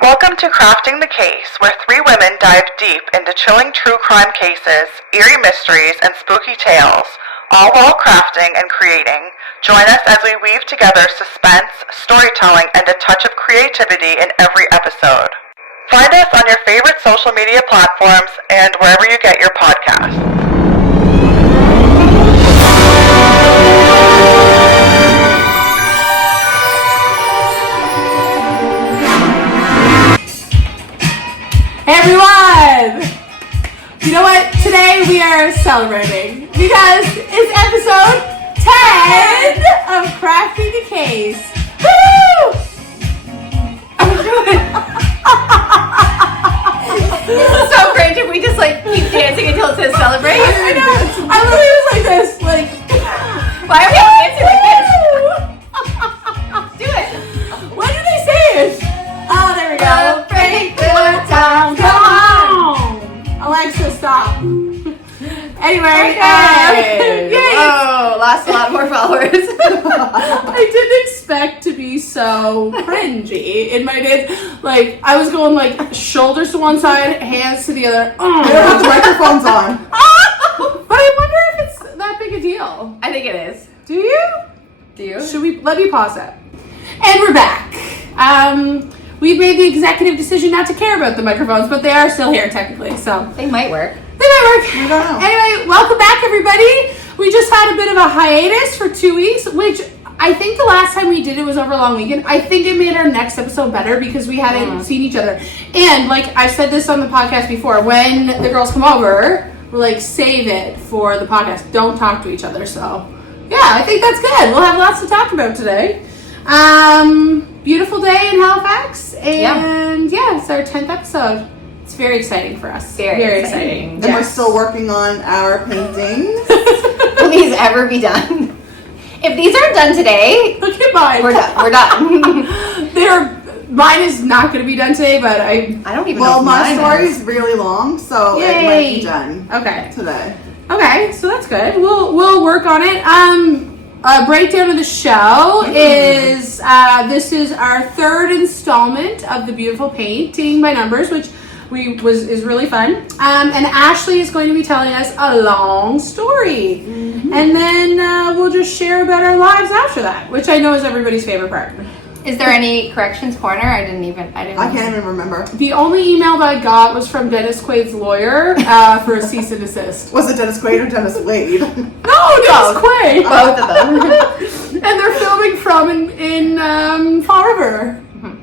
Welcome to Crafting the Case, where three women dive deep into chilling true crime cases, eerie mysteries, and spooky tales, all while crafting and creating. Join us as we weave together suspense, storytelling, and a touch of creativity in every episode. Find us on your favorite social media platforms and wherever you get your podcasts. Hey everyone! You know what? Today we are celebrating because it's episode 10 of Crafting the Case. Woo! This is so cringe if we just keep dancing until it says celebrate. I know. I literally was like this, why are we dancing like this? Do it. When did they say it? Oh, there we go. Celebrate good times. Come on! Alexa, stop. Anyway, Okay. yay! Whoa, lost a lot more followers. I didn't expect to be so cringy in my dance. I was going shoulders to one side, hands to the other. They don't have the microphones on. But I wonder if it's that big a deal. I think it is. Do you? Do you? Let me pause that. And we're back. We've made the executive decision not to care about the microphones, but they are still here technically, so. They might work. They might work. We don't know. Anyway, welcome back everybody. We just had a bit of a hiatus for 2 weeks, which I think the last time we did it was over a long weekend. I think it made our next episode better because we hadn't seen each other. And I've said this on the podcast before, when the girls come over, we're save it for the podcast. Don't talk to each other. So yeah, I think that's good. We'll have lots to talk about today. Beautiful day in Halifax. And yeah, it's our 10th episode. It's very exciting for us. Very exciting. And we're still working on our paintings. Will these ever be done? If these aren't done today, Look at mine. we're done. We're done. Mine is not going to be done today, but I don't even know Well, if my mine story is. is really long, so it Yay. might be done Okay. today. Okay, so that's good. We'll work on it. A breakdown of the show is this is our third installment of the beautiful painting by numbers, which is really fun. And Ashley is going to be telling us a long story, and then we'll just share about our lives after that, which I know is everybody's favorite part. Is there any corrections corner? I didn't. I can't even remember. The only email that I got was from Dennis Quaid's lawyer for a cease and desist. Was it Dennis Quaid or Dennis Wade? No, Dennis Quaid. Both of them. And they're filming from in Fall River.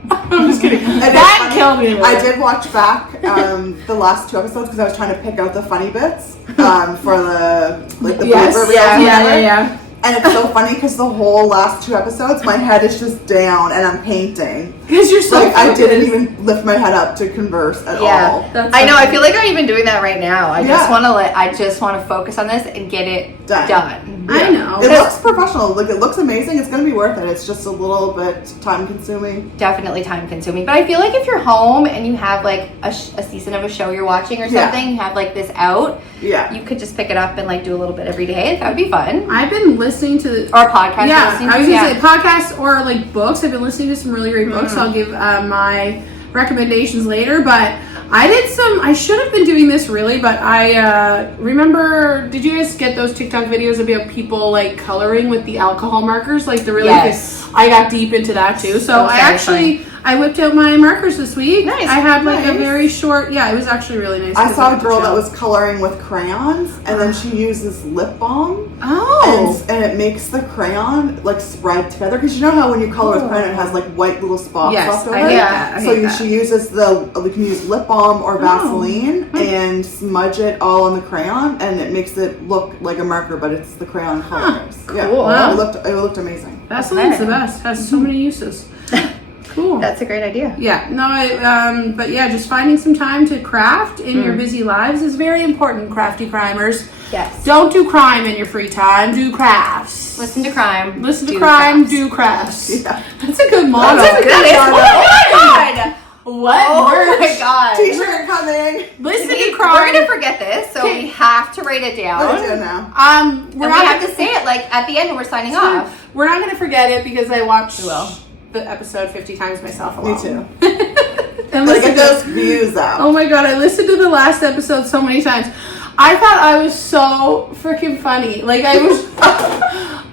I'm just kidding. And That it's killed me. I did watch back the last two episodes because I was trying to pick out the funny bits for the blooper reels. Yeah. And it's so funny because the whole last two episodes, my head is just down and I'm painting. Because you're so I didn't even lift my head up to converse at all. I know. I feel like I'm even doing that right now. I Yeah. just want to focus on this and get it done. I know. It looks professional. It looks amazing. It's going to be worth it. It's just a little bit time consuming. Definitely time consuming. But I feel like if you're home and you have a season of a show you're watching or something, you have this out, you could just pick it up and do a little bit every day. That would be fun. I've been listening to Or podcast. I was gonna say podcasts or books. I've been listening to some really great books. So I'll give my recommendations later. But I should have been doing this really, but I remember. Did you guys get those TikTok videos about people coloring with the alcohol markers? The really. Yes. I got deep into that too. So I whipped out my markers this week. Nice. I had a very short. Yeah, it was actually really nice. I saw a girl that was coloring with crayons, and then she uses lip balm. Oh. And it makes the crayon spread together because you know how when you color with crayon it has white little spots left over. She uses we can use lip balm or Vaseline and smudge it all on the crayon, and it makes it look like a marker, but it's the crayon colors. Cool. Yeah, Wow. it looked amazing. Vaseline's the best. Has so many uses. Cool. That's a great idea. Yeah. No. But yeah, just finding some time to craft in your busy lives is very important. Crafty crimers. Yes. Don't do crime in your free time. Do crafts. Listen to crime. Listen to crime. Do crafts. Yeah. That's a good motto. That's a good. Oh my god. What? Oh my god. T-shirt coming. Listen to We're crime. gonna forget this, so we have to write it down. What are you doing now? We're And not we have to say it at the end when we're signing off. We're not gonna forget it because I watched We will. the episode 50 times myself Me alone. too. those views up. Oh my god, I listened to the last episode so many times. I thought I was so freaking funny. Like, I was...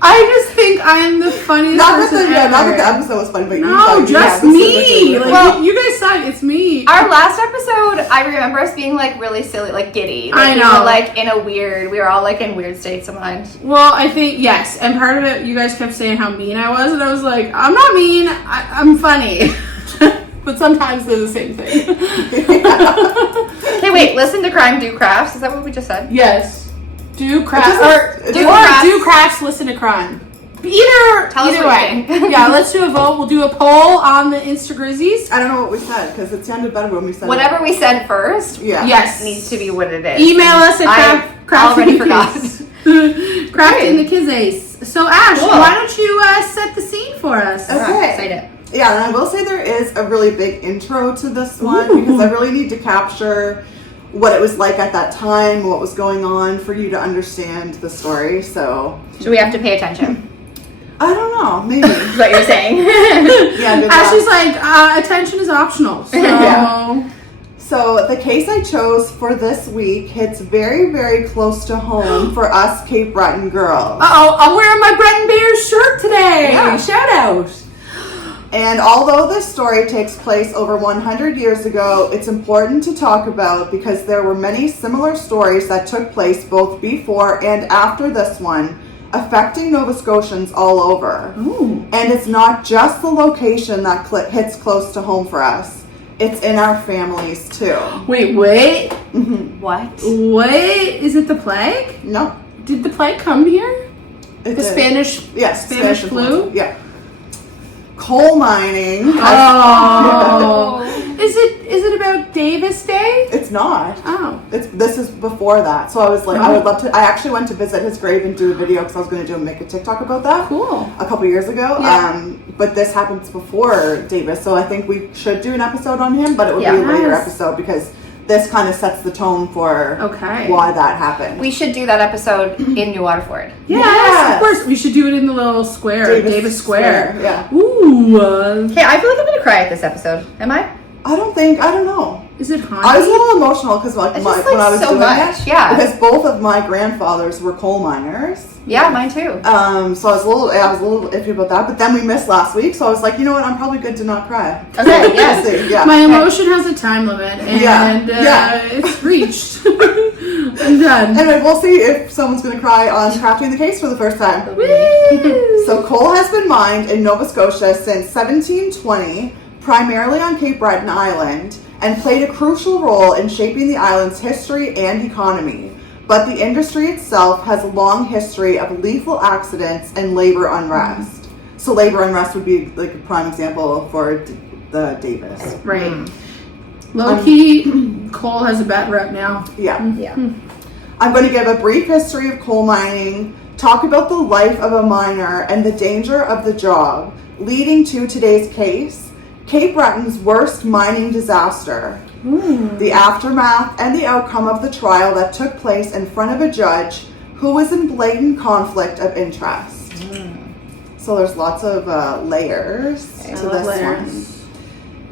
I just think I am the funniest person ever. Not that the episode was funny, but no, just me. Like, well, you guys suck. It's me. Our last episode, I remember us being like really silly, like giddy. Like, I know. We were like in a weird. We were all like in weird states of mind. Well, I think yes, and part of it, you guys kept saying how mean I was, and I was like, I'm not mean. I'm funny. But sometimes they're the same thing. Okay, wait. Listen to Crime, Do Crafts. Is that what we just said? Yes. Do crafts do crafts. Listen to crime. Either way. Yeah, let's do a vote. We'll do a poll on the Instagrizzies. I don't know what we said because it sounded better when we said whatever we said first. Yeah. Yes, needs to be what it is. Email us at I already forgot. Crafting the Kids Ace. So Ash, why don't you set the scene for us? Okay. Yeah, and I will say there is a really big intro to this one because I really need to capture what it was like at that time, what was going on for you to understand the story. So we have to pay attention? I don't know, maybe. Is what you're saying? Yeah, good Ashley's like, attention is optional. So. Yeah. So the case I chose for this week hits very, very close to home for us Cape Breton girls. Uh-oh, I'm wearing my Breton Bears shirt today. Yeah. Shout out. And although this story takes place over 100 years ago, it's important to talk about because there were many similar stories that took place both before and after this one, affecting Nova Scotians all over. Ooh. And it's not just the location that hits close to home for us. It's in our families too. Wait. Mm-hmm. What? Is it the plague? No. Did the plague come here? Spanish? Yes. Spanish flu? Yeah. Coal mining. Is it about Davis Day? It's not. Oh. This is before that. So I was like, I would love to. I actually went to visit his grave and do a video because I was going to make a TikTok about that. Cool. A couple years ago. Yeah. But this happens before Davis, so I think we should do an episode on him, but it would be a later episode because this kind of sets the tone for why that happened. We should do that episode in New Waterford. Yes, of course. We should do it in the little square, Davis Square. Yeah. Ooh. Okay, I feel like I'm going to cry at this episode. Am I? I don't know. Is it haunted? I was a little emotional because when I was doing it, because both of my grandfathers were coal miners. Yeah, mine too. So I was a little iffy about that, but then we missed last week, so I was like, you know what, I'm probably good to not cry. Okay, yes. Yeah. My emotion has a time limit, and it's reached. I'm done. Anyway, we'll see if someone's going to cry on Crafting the Case for the first time. Woo! So coal has been mined in Nova Scotia since 1720, primarily on Cape Breton Island, and played a crucial role in shaping the island's history and economy. But the industry itself has a long history of lethal accidents and labor unrest. So labor unrest would be like a prime example for the Davis. Right. Low-key, coal has a bad rep now. Yeah. I'm going to give a brief history of coal mining, talk about the life of a miner and the danger of the job, leading to today's case, Cape Breton's worst mining disaster, the aftermath and the outcome of the trial that took place in front of a judge who was in blatant conflict of interest. So there's lots of layers to this one.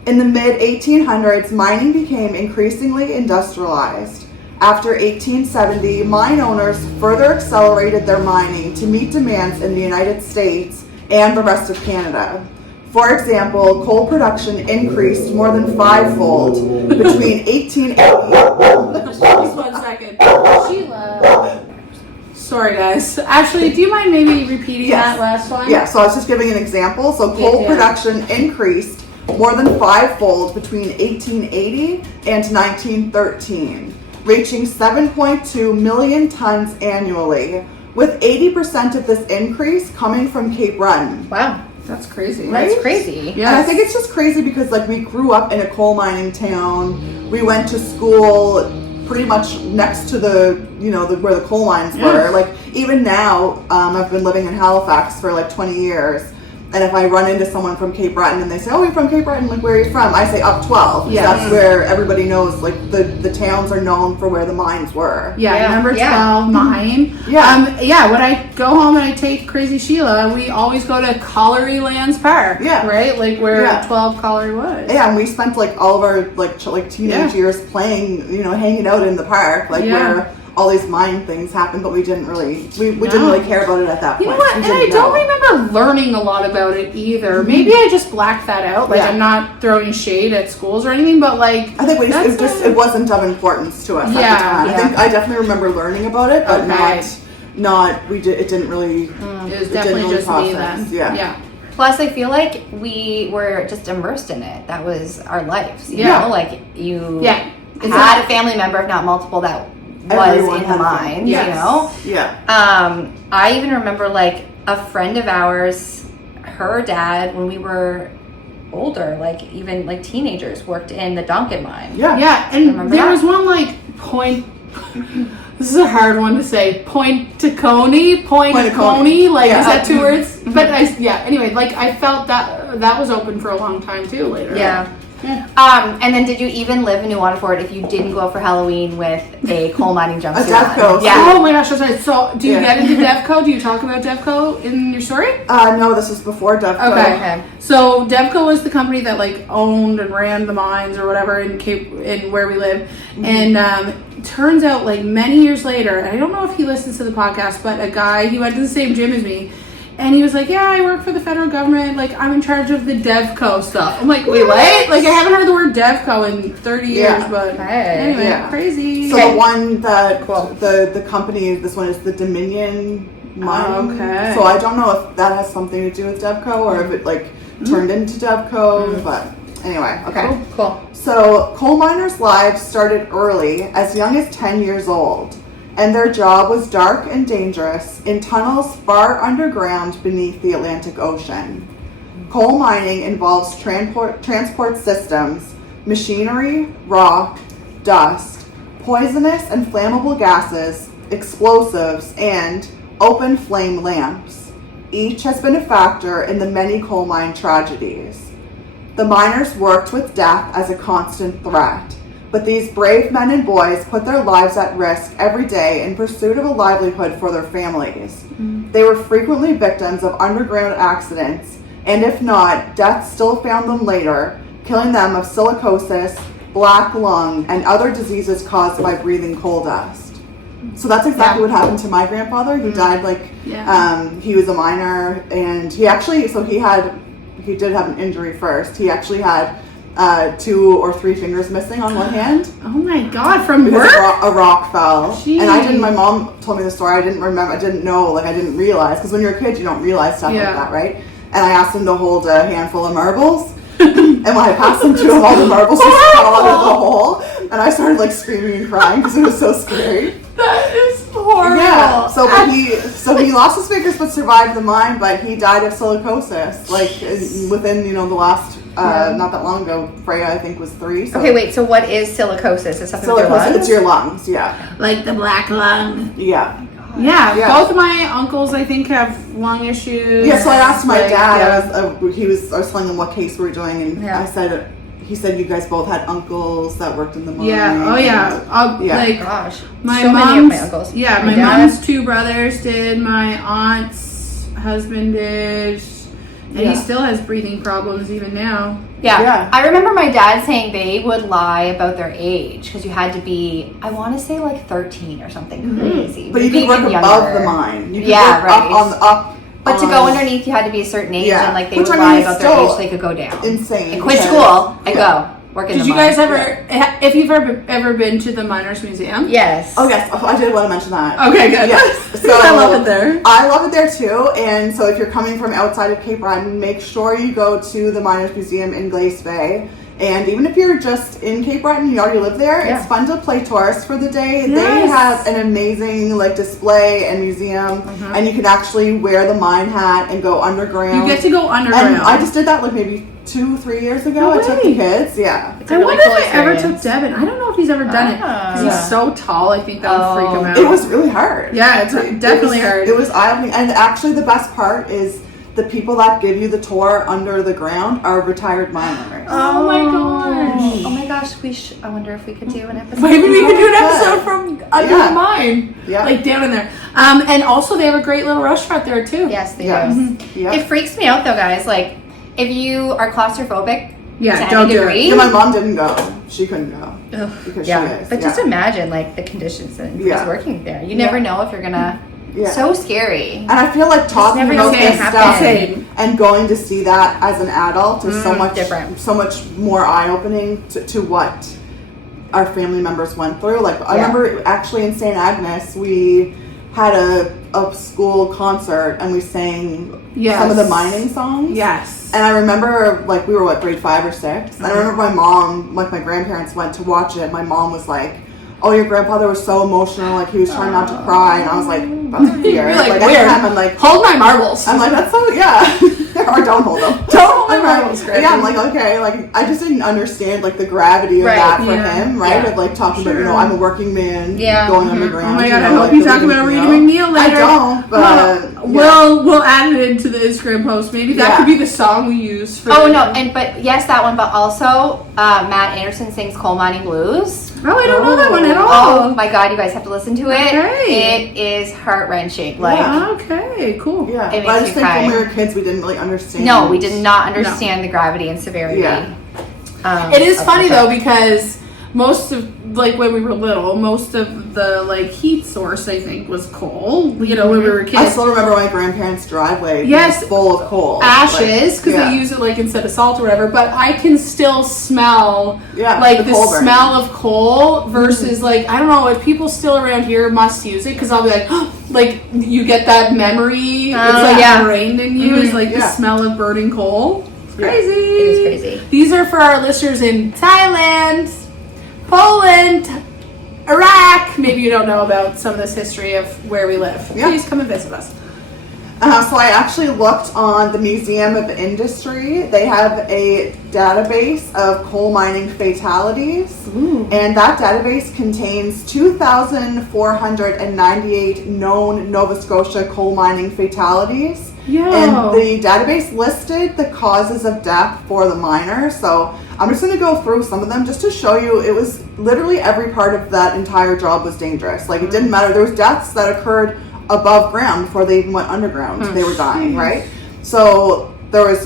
In the mid-1800s, mining became increasingly industrialized. After 1870, mine owners further accelerated their mining to meet demands in the United States and the rest of Canada. For example, coal production increased more than fivefold between 1880. Just 1 second. Sheila. Sorry, guys. Actually, do you mind maybe repeating that last one? Yeah, so I was just giving an example. So coal production increased more than fivefold between 1880 and 1913, reaching 7.2 million tons annually, with 80% of this increase coming from Cape Breton. Wow. That's crazy. Right? That's crazy. Yeah. And I think it's just crazy because like we grew up in a coal mining town. We went to school pretty much next to the, where the coal mines were. Like even now, I've been living in Halifax for like 20 years. And if I run into someone from Cape Breton and they say, "Oh, you're from Cape Breton, like where are you from?" I say up 12. Yeah. That's where everybody knows, like the towns are known for where the mines were. Yeah, number 12 mine. Yeah. When I go home and I take Crazy Sheila, we always go to Colliery Lands Park. Yeah. Right? Like where 12 Colliery was. Yeah, and we spent like all of our like teenage years playing, you know, hanging out in the park, like where all these mine things happened, but we didn't really didn't really care about it at that point. You know what? And I don't remember learning a lot about it either. Maybe I just blacked that out. Like I'm not throwing shade at schools or anything, but like I think it wasn't of importance to us at the time. I think I definitely remember learning about it, but it didn't really. It was definitely just me then. Yeah. Plus, I feel like we were just immersed in it. That was our lives. You know, like you had a family member, if not multiple, that was in the mines, you know? Yeah. I even remember like a friend of ours, her dad, when we were older, like even like teenagers, worked in the Donkin mine. Yeah, and there was one like this is a hard one to say. Point to Coney. Like, is that 2 words? But anyway, like I felt that was open for a long time too later. Yeah. And then did you even live in New Waterford if you didn't go out for Halloween with a coal mining jumpsuit? A Devco. Yeah. Oh my gosh, that's right. So do you get into Devco? Do you talk about Devco in your story? No, this was before Devco. Okay. So Devco was the company that like owned and ran the mines or whatever in where we live. And turns out like many years later, and I don't know if he listens to the podcast, but a guy, he went to the same gym as me. And he was like, yeah, I work for the federal government. Like, I'm in charge of the Devco stuff. I'm like, wait, what? Like, I haven't heard the word Devco in 30 years, but anyway, crazy. So the one that, the company, this one is the Dominion Mine. Okay. So I don't know if that has something to do with Devco or if it, like, turned into Devco, but anyway, okay. Cool. So coal miners' lives started early, as young as 10 years old. And their job was dark and dangerous in tunnels far underground beneath the Atlantic Ocean. Coal mining involves transport systems, machinery, rock, dust, poisonous and flammable gases, explosives, and open flame lamps. Each has been a factor in the many coal mine tragedies. The miners worked with death as a constant threat. But these brave men and boys put their lives at risk every day in pursuit of a livelihood for their families. They were frequently victims of underground accidents, and if not, death still found them later, killing them of silicosis, black lung, and other diseases caused by breathing coal dust. So that's exactly what happened to my grandfather. He died he was a miner, and he did have an injury first. He actually had 2 or 3 fingers missing on one hand. Oh my god, from work? A rock fell. Jeez. And my mom told me the story, I didn't know, like I didn't realize, because when you're a kid you don't realize stuff like that, right? And I asked him to hold a handful of marbles, and when I passed him to him, all the marbles just fell out of the hole, and I started like screaming and crying because it was so scary. That is horrible. Yeah, so he lost his fingers but survived the mine, but he died of silicosis, like within, the last not that long ago. Freya, I think, was 3. So. Okay, wait. So what is silicosis? Is something with your lungs? It's your lungs. Yeah. Like the black lung. Yeah. Yeah. Both of my uncles, I think, have lung issues. Yeah. So I asked my dad. I was telling him what case we were doing, and he said you guys both had uncles that worked in the mine. Yeah. Oh yeah. Like, gosh. My so mom's, many of my uncles. Yeah. My mom's 2 brothers did. My aunt's husband did. And he still has breathing problems even now. Yeah. I remember my dad saying they would lie about their age because you had to be, I want to say like 13 or something crazy. But you could work above the mine. You could work up But to go underneath, you had to be a certain age, and like they would lie about their age, they could go down. Insane. And quit school and go. Did you guys ever, if you've ever been to the Miners Museum? Yes. Oh, yes. I did want to mention that. Okay, good. Yes. So I love it there. I love it there too. And so if you're coming from outside of Cape Breton, make sure you go to the Miners Museum in Glace Bay. And even if you're just in Cape Breton, you already live there, it's fun to play tourist for the day. Yes. They have an amazing display and museum, and you can actually wear the mine hat and go underground. You get to go underground. And I just did that maybe 2-3 years ago. I took the kids. Yeah. I wonder if I ever took Devin. I don't know if he's ever done it because he's so tall. I think that would freak him out. It was really hard. Yeah, it's definitely hard. It was eye-opening, and actually the best part is the people that give you the tour under the ground are retired miners. Oh my gosh. Oh my gosh, I wonder if we could do an episode. Maybe we could do an episode from under the mine. Yeah. Like down in there. And also they have a great little restaurant there too. Yes, they do. Mm-hmm. Yeah. It freaks me out though, guys. Like, if you are claustrophobic, don't do it. Yeah, my mom didn't go. She couldn't go. Because she is. But just imagine like the conditions and who's working there. You never know if you're gonna. So scary. And I feel like talking about this stuff and going to see that as an adult is so much different, so much more eye-opening to what our family members went through. Like I remember actually in St. Agnes, we had a school concert and we sang some of the mining songs. Yes. And I remember like we were grade 5 or 6. And I remember my mom, like my grandparents went to watch it. My mom was like, "Oh, your grandfather was so emotional, like he was trying not to cry," and I was like, "That's weird." You're like every time I'm like, "Hold my marbles." I'm like, "That's so or don't hold them." Don't hold my marbles. Like, yeah, I'm like, okay, like I just didn't understand like the gravity of that for him, right? Of like talking about, I'm a working man, going underground. Oh my god, I hope you talk about Rita McNeil later. I don't, but we'll add it into the Instagram post. Maybe that could be the song we use for. Oh no, but yes, that one. But also, Matt Anderson sings "Coal Mining Blues." Oh, I don't know that one at all. Oh my god, you guys have to listen to it. Okay. It is heart-wrenching. Like, okay, cool. Yeah, it but I makes just you think cry. when we were kids, we didn't really understand. No, we did not understand the gravity and severity. Yeah. It is funny though because most of like when we were little, most of the like heat source I think was coal. You know, when we were kids. I still remember my grandparents' driveway being full of coal, ashes, because they use it like instead of salt or whatever. But I can still smell like the smell of coal versus like I don't know if people still around here must use it because I'll be like like you get that memory. It's like ingrained in you. It's like the smell of burning coal. It's crazy. It is crazy. These are for our listeners in Thailand, Poland, Iraq. Maybe you don't know about some of this history of where we live. Please come and visit us. So I actually looked on the Museum of Industry. They have a database of coal mining fatalities. And that database contains 2,498 known Nova Scotia coal mining fatalities. And the database listed the causes of death for the miners. So I'm just going to go through some of them just to show you it was literally every part of that entire job was dangerous. Like it didn't matter. There was deaths that occurred above ground before they even went underground. They were dying, right? So there was,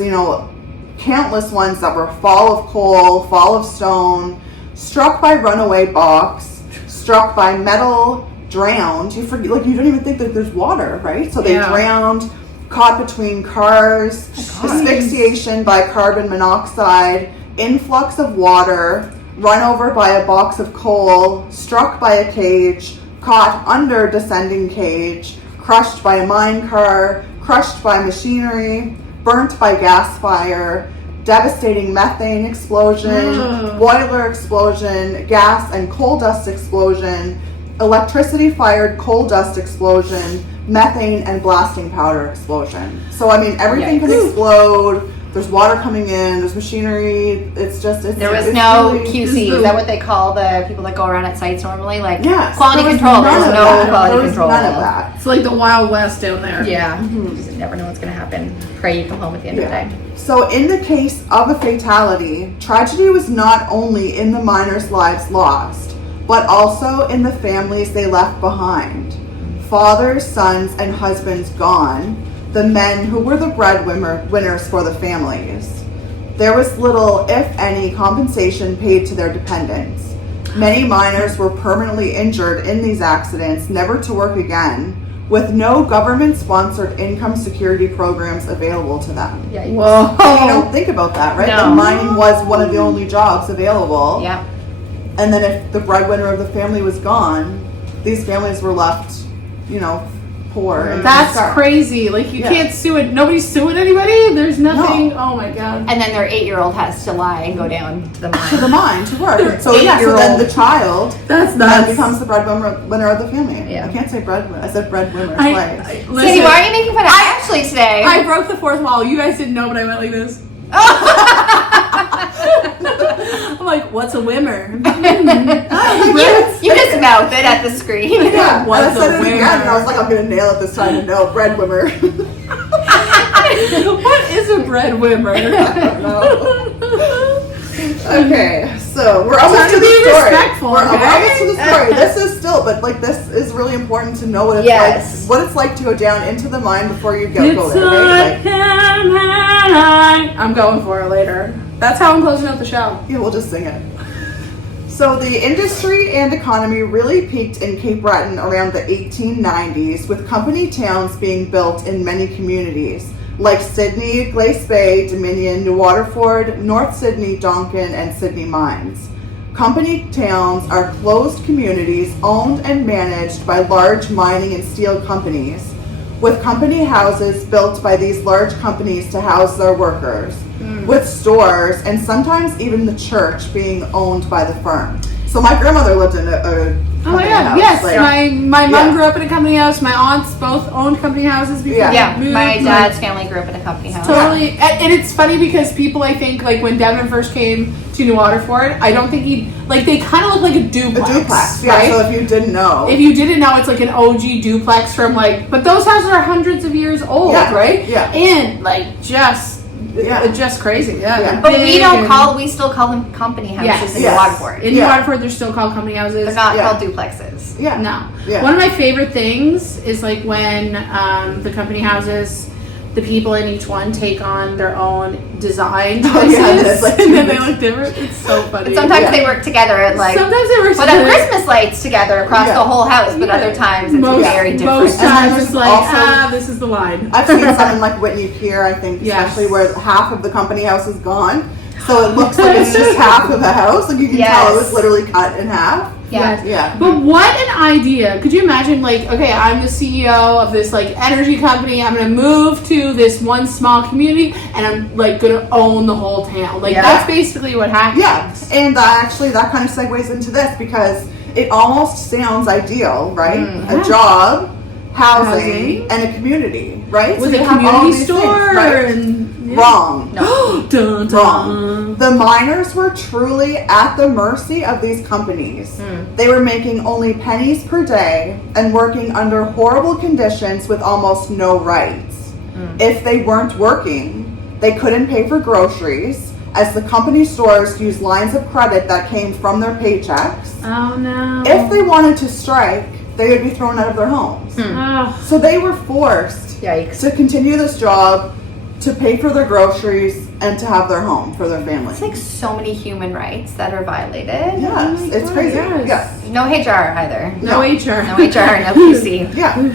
countless ones that were fall of coal, fall of stone, struck by runaway box, struck by metal, drowned. You forget, like you don't even think that there's water, right? So they drowned, caught between cars, asphyxiation by carbon monoxide, influx of water, run over by a box of coal, struck by a cage, caught under descending cage, crushed by a mine car, crushed by machinery, burnt by gas fire, devastating methane explosion, boiler explosion, gas and coal dust explosion, electricity fired coal dust explosion, methane and blasting powder explosion. So I mean everything can explode. There's water coming in, there's machinery, there was no really, QC. Is that what they call the people that go around at sites normally? Like quality control. There was no quality control. None of that. It's like the Wild West down there. Yeah. You just never know what's going to happen. Pray you come home at the end of the day. So in the case of a fatality, tragedy was not only in the miners' lives lost, but also in the families they left behind. Fathers, sons, and husbands gone. The men who were the breadwinners for the families. There was little, if any, compensation paid to their dependents. Many miners were permanently injured in these accidents, never to work again, with no government-sponsored income security programs available to them. Whoa. You don't think about that, right? No. The mining was one of the only jobs available. Yeah. And then if the breadwinner of the family was gone, these families were left, poor. And that's crazy. Like you can't sue it. Nobody's suing anybody. There's nothing. No. Oh my god. And then their 8-year-old has to lie and go down to the mine. To work. So so then the child becomes the breadwinner of the family. Yeah. I can't say breadwinner. I said breadwinner twice. Sadie, why are you making fun of Ashley today? I broke the fourth wall. You guys didn't know, but I went like this. I'm like, what's a wimmer? you just mouth it at the screen. Yeah, I said it again, and I was like, I'm gonna nail it this time. No, breadwinner. What is a breadwinner? Okay, so we're almost to the story. We're almost to the story. This is still, but like this is really important to know what it's like. What it's like to go down into the mine before you go there. Right? I'm going for it later. That's how I'm closing out the show. Yeah, we'll just sing it. So the industry and economy really peaked in Cape Breton around the 1890s, with company towns being built in many communities, like Sydney, Glace Bay, Dominion, New Waterford, North Sydney, Donkin, and Sydney Mines. Company towns are closed communities owned and managed by large mining and steel companies, with company houses built by these large companies to house their workers, with stores and sometimes even the church being owned by the firm. So my grandmother lived in a company house. Yes. Like, my mom grew up in a company house. My aunts both owned company houses before they moved. My dad's family grew up in a company house. Totally. And it's funny because people, I think, like when Devin first came to New Waterford, I don't think they kind of look like a duplex. A duplex, right? So if you didn't know. It's like an OG duplex from but those houses are hundreds of years old, right? Yeah. And just crazy. Yeah. But we still call them company houses in New Waterford. In New Waterford, they're still called company houses. They're not called duplexes. Yeah. No. Yeah. One of my favorite things is like when the company houses, the people in each one take on their own design choices, and then they look different. It's so funny. But sometimes they work together and sometimes they work together. Christmas lights together across the whole house, but other times it's very different. Most times it's this is the line. I've seen some in like Whitney Pier, I think, especially where half of the company house is gone. So it looks like it's just half of the house. Like you can tell it was literally cut in half. Yeah. But what an idea. Could you imagine I'm the CEO of this energy company. I'm going to move to this one small community and I'm going to own the whole town. That's basically what happens. Yeah. And actually that kind of segues into this because it almost sounds ideal, right? A job, housing, and a community, right? With so a community store. Things, right? Wrong. No. Dun, dun. Wrong. The miners were truly at the mercy of these companies. They were making only pennies per day and working under horrible conditions with almost no rights. If they weren't working, they couldn't pay for groceries, as the company stores used lines of credit that came from their paychecks. Oh no. If they wanted to strike, they would be thrown out of their homes. So they were forced to continue this job, to pay for their groceries, and to have their home for their family. It's like so many human rights that are violated. Yes, it's crazy. Yes. No HR either. No HR. No HR, no PC. Yeah.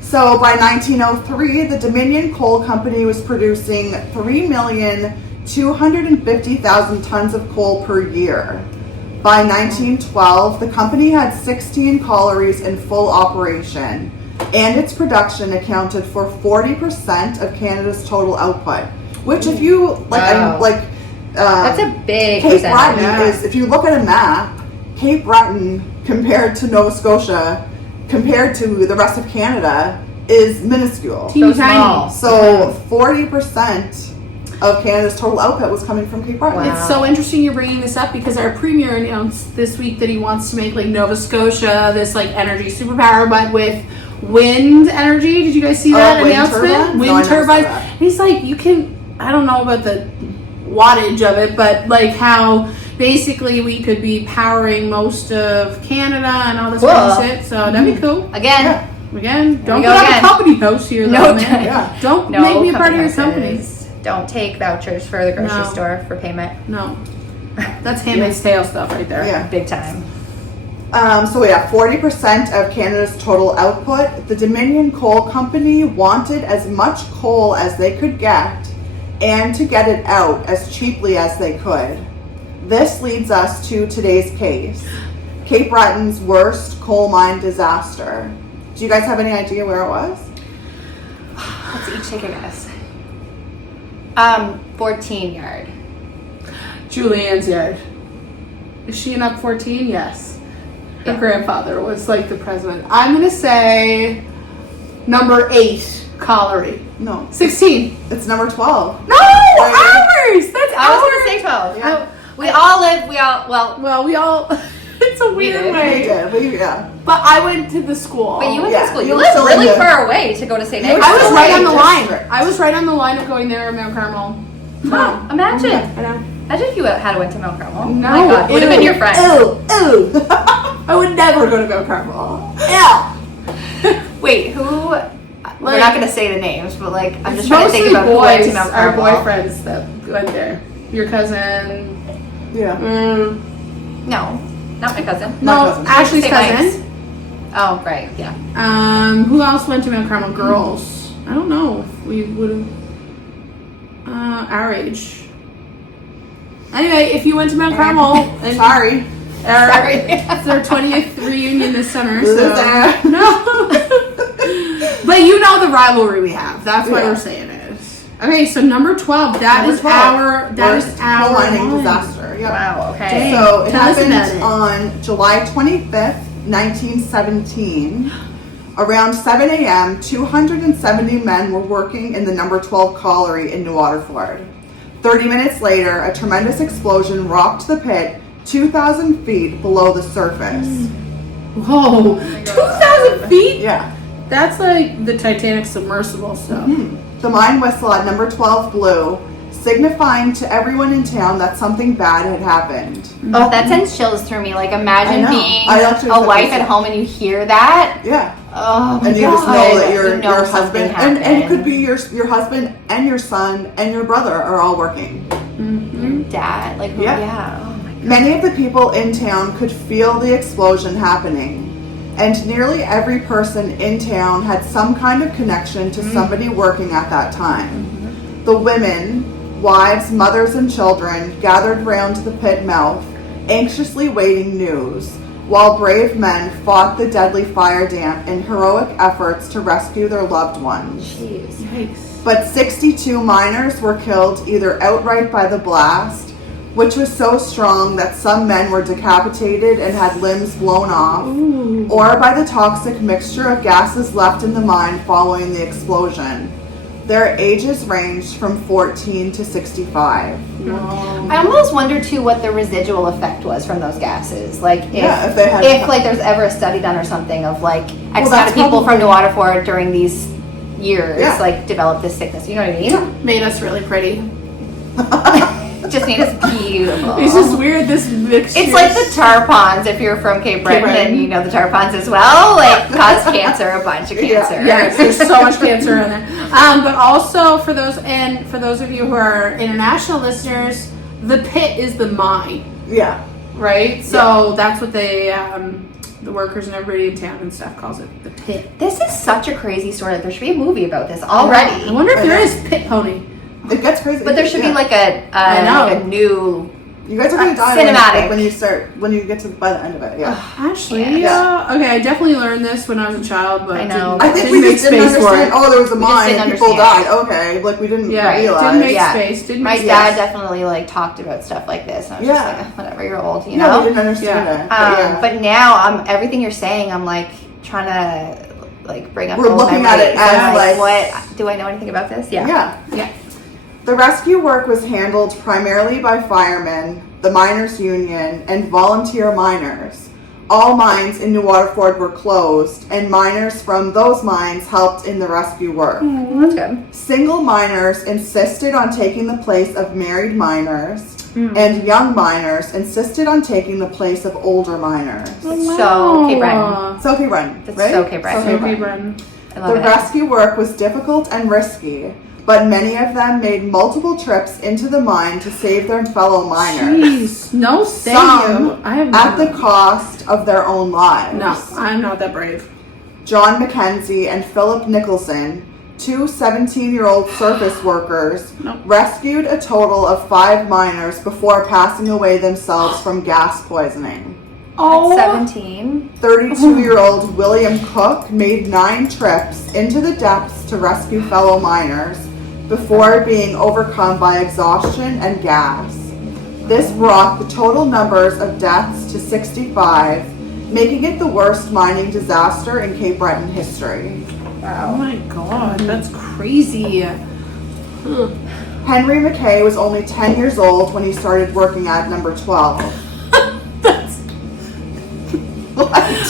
So by 1903, the Dominion Coal Company was producing 3,250,000 tons of coal per year. By 1912, the company had 16 collieries in full operation, and its production accounted for 40% of Canada's total output. Which, if you that's a big Cape percentage. Breton is, if you look at a map, Cape Breton compared to Nova Scotia, compared to the rest of Canada, is minuscule. So small. So 40% of Canada's total output was coming from Cape Breton. Wow. It's so interesting you're bringing this up because our premier announced this week that he wants to make Nova Scotia this energy superpower, but with wind energy. Did you guys see that announcement? Wind turbines. He's you can, I don't know about the wattage of it, but how basically we could be powering most of Canada and all this kind of shit. So that'd be cool. Again, don't put up a company house here, though, man. Don't make me a part of your company. Don't take vouchers for the grocery store for payment. No. That's Handmaid's Tale stuff right there. Yeah. Big time. 40% of Canada's total output. The Dominion Coal Company wanted as much coal as they could get and to get it out as cheaply as they could. This leads us to today's case, Cape Breton's worst coal mine disaster. Do you guys have any idea where it was? Let's each take a guess. 14 yard. Julianne's yard. Is she in up 14? Yes. Her grandfather was the president. I'm going to say number 8, colliery. No. 16. It's number 12. No! Ours! That's I was going to say 12. Yeah. We all live, Well, we all... It's a a weird way. Yeah. But I went to the school. But you went to school. You you lived still really lived. far away to go to St. Agnes. I was right on the line. District. I was right on the line of going there in Mount Carmel. Huh, imagine. I know. Imagine if you had went to Mount Carmel. No. Oh my God, would have been your friend. Ew. I would never go to Mount Carmel. Ew. Wait, who? We're Like- not going to say the names, but like, I'm It's just trying to think mostly about who went to boys, Mount our Carmel. boyfriends that went there. Your cousin. Yeah. No, not my cousin. No, My cousin. Ashley's St. cousin. Mike's. Oh, right, yeah. Who else went to Mount Carmel? Girls. I don't know if we would have. Our age. Anyway, if you went to Mount Carmel, and Sorry. Sorry. it's their 20th reunion this summer. So Loser. no. But you know the rivalry we have. That's why Yeah. we're saying it. Okay, so number 12. That is our. That is Worst our coal mining one. disaster. Yep. Wow, okay. Dang. So it Tell us about happened it. on July 25th, 1917. Around 7 a.m., 270 men were working in the number 12 colliery in New Waterford. 30 minutes later, a tremendous explosion rocked the pit 2,000 feet below the surface. Whoa, 2,000 feet? Yeah. That's like the Titanic submersible stuff. The mine whistle at number 12 blew, signifying to everyone in town that something bad had happened. Oh, that sends chills through me. Like, imagine I know. being I actually a said wife this. at home and you hear that. Yeah. Oh my And you God. just know that You your know husband something and it happened. could be your husband and your son and your brother are all working. Your dad. Like, Yeah. yeah. Oh my God. Many of the people in town could feel the explosion happening, and nearly every person in town had some kind of connection to somebody working at that time. The women, wives, mothers, and children gathered round the pit mouth, anxiously waiting news, while brave men fought the deadly fire damp in heroic efforts to rescue their loved ones. Jeez. Yikes. But 62 miners were killed either outright by the blast, which was so strong that some men were decapitated and had limbs blown off, or by the toxic mixture of gases left in the mine following the explosion. Their ages ranged from 14 to 65. I almost wonder too what the residual effect was from those gases. Like Yeah, if they had- if like there's ever a study done or something of like X amount that's of people probably- from New Waterford during these years Yeah. like developed this sickness. You know what I mean? Made us really pretty. Just made us beautiful. It's just weird, this mixture. It's like the tar ponds. If you're from Cape Breton Breton. and you know the tar ponds as well, like cause cancer, a bunch of Yeah. cancer. Yes, there's so much cancer in it. But also for those of you who are international listeners, the pit is the mine, Yeah. right? So that's what they, the workers and everybody in town and stuff calls it, the pit. This is such a crazy story. Like, there should be a movie about this already. I wonder if I there know. is pit pony. It gets crazy. But there should be Yeah. like a new. You guys are gonna die cinematic. when you get to by the end of it. Yeah. Actually, Yeah. okay, I definitely learned this when I was a child, but I know. I think didn't we make just didn't space for understand. it. Oh, there was a We just mine didn't and people understand. died. Okay, like we didn't Yeah, realize. didn't make Yeah. space. Didn't My make dad space. definitely like talked about stuff like this. And I was Yeah. just like, whatever, you're old, you No, know. we didn't understand Yeah. it. But yeah. But now everything you're saying, I'm like trying to like bring up. We're old looking at it memories. as, I'm like- what do I know anything about this? Yeah. Yeah. The rescue work was handled primarily by firemen, the miners' union, and volunteer miners. All mines in New Waterford were closed, and miners from those mines helped in the rescue work. That's good. Single miners insisted on taking the place of married miners, and young miners insisted on taking the place of older miners. So Cape Breton. Sophie Run, That's right? so Cape Breton. Sophie Okay, Run. Bren. I love The it. rescue work was difficult and risky, but many of them made multiple trips into the mine to save their fellow miners. Jeez, no, thank Some you. I have at the cost of their own lives. No, I'm not that brave. John Mackenzie and Philip Nicholson, two 17-year-old surface workers, Nope. rescued a total of 5 miners before passing away themselves from gas poisoning. Oh, 17. 32-year-old William Cook made 9 trips into the depths to rescue fellow miners before being overcome by exhaustion and gas. This brought the total numbers of deaths to 65, making it the worst mining disaster in Cape Breton history. oh my god, that's crazy. Henry McKay was only 10 years old when he started working at number 12.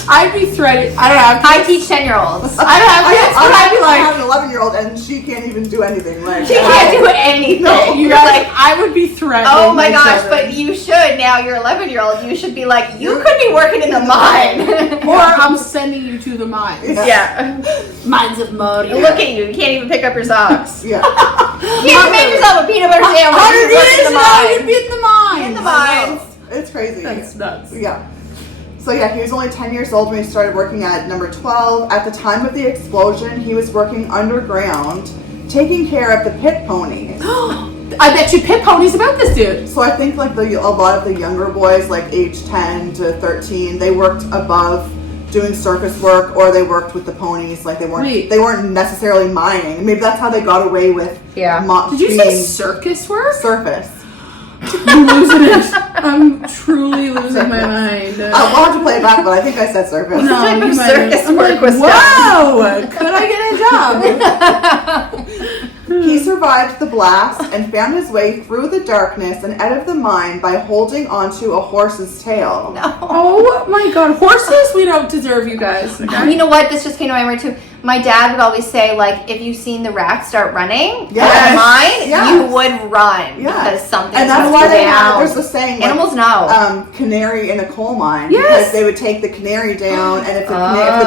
I'd be threatened. I don't have I teach 10-year-olds. I don't have kids, but I'd be I like, have an 11-year-old and she can't even do anything. Like, She can't do anything. no, you You're guys, I would be threatened. oh my gosh, children. but you should now. You're 11-year-old. You should be like, you could be working in the mine. Or I'm sending you to the mines. Yeah. Mines of mud. Look at you. You can't even pick up your socks. Yeah. You can't make yourself a peanut butter sandwich. 100 You're working years in the ago, mine. you'd be in the mines. In the mines. It's crazy. That's nuts. Yeah. So yeah, he was only 10 years old when he started working at number 12. At the time of the explosion, he was working underground, taking care of the pit ponies. I bet you pit ponies about this dude. So I think like a lot of the younger boys, like age 10 to 13, they worked above doing circus work, or they worked with the ponies. Like they weren't necessarily mining. Maybe that's how they got away with. Yeah. Did you say circus work? Surface. I'm losing it. I'm truly losing my mind. I'll have to play it back, but I think I said surface. No, Type of you might circus have. I'm work like, was wow, could I get a job? He survived the blast and found his way through the darkness and out of the mine by holding onto a horse's tail. No. Oh my god, horses? We don't deserve you guys. Okay? You know what? This just came to my mind too. My dad would always say, like, if you've seen the rats start running, Yes. mine, Yes. you would run Yes. because something's And that's going why down. there's the saying, like, Animals know. canary in a coal mine. Yes. Because they would take the canary down, and if the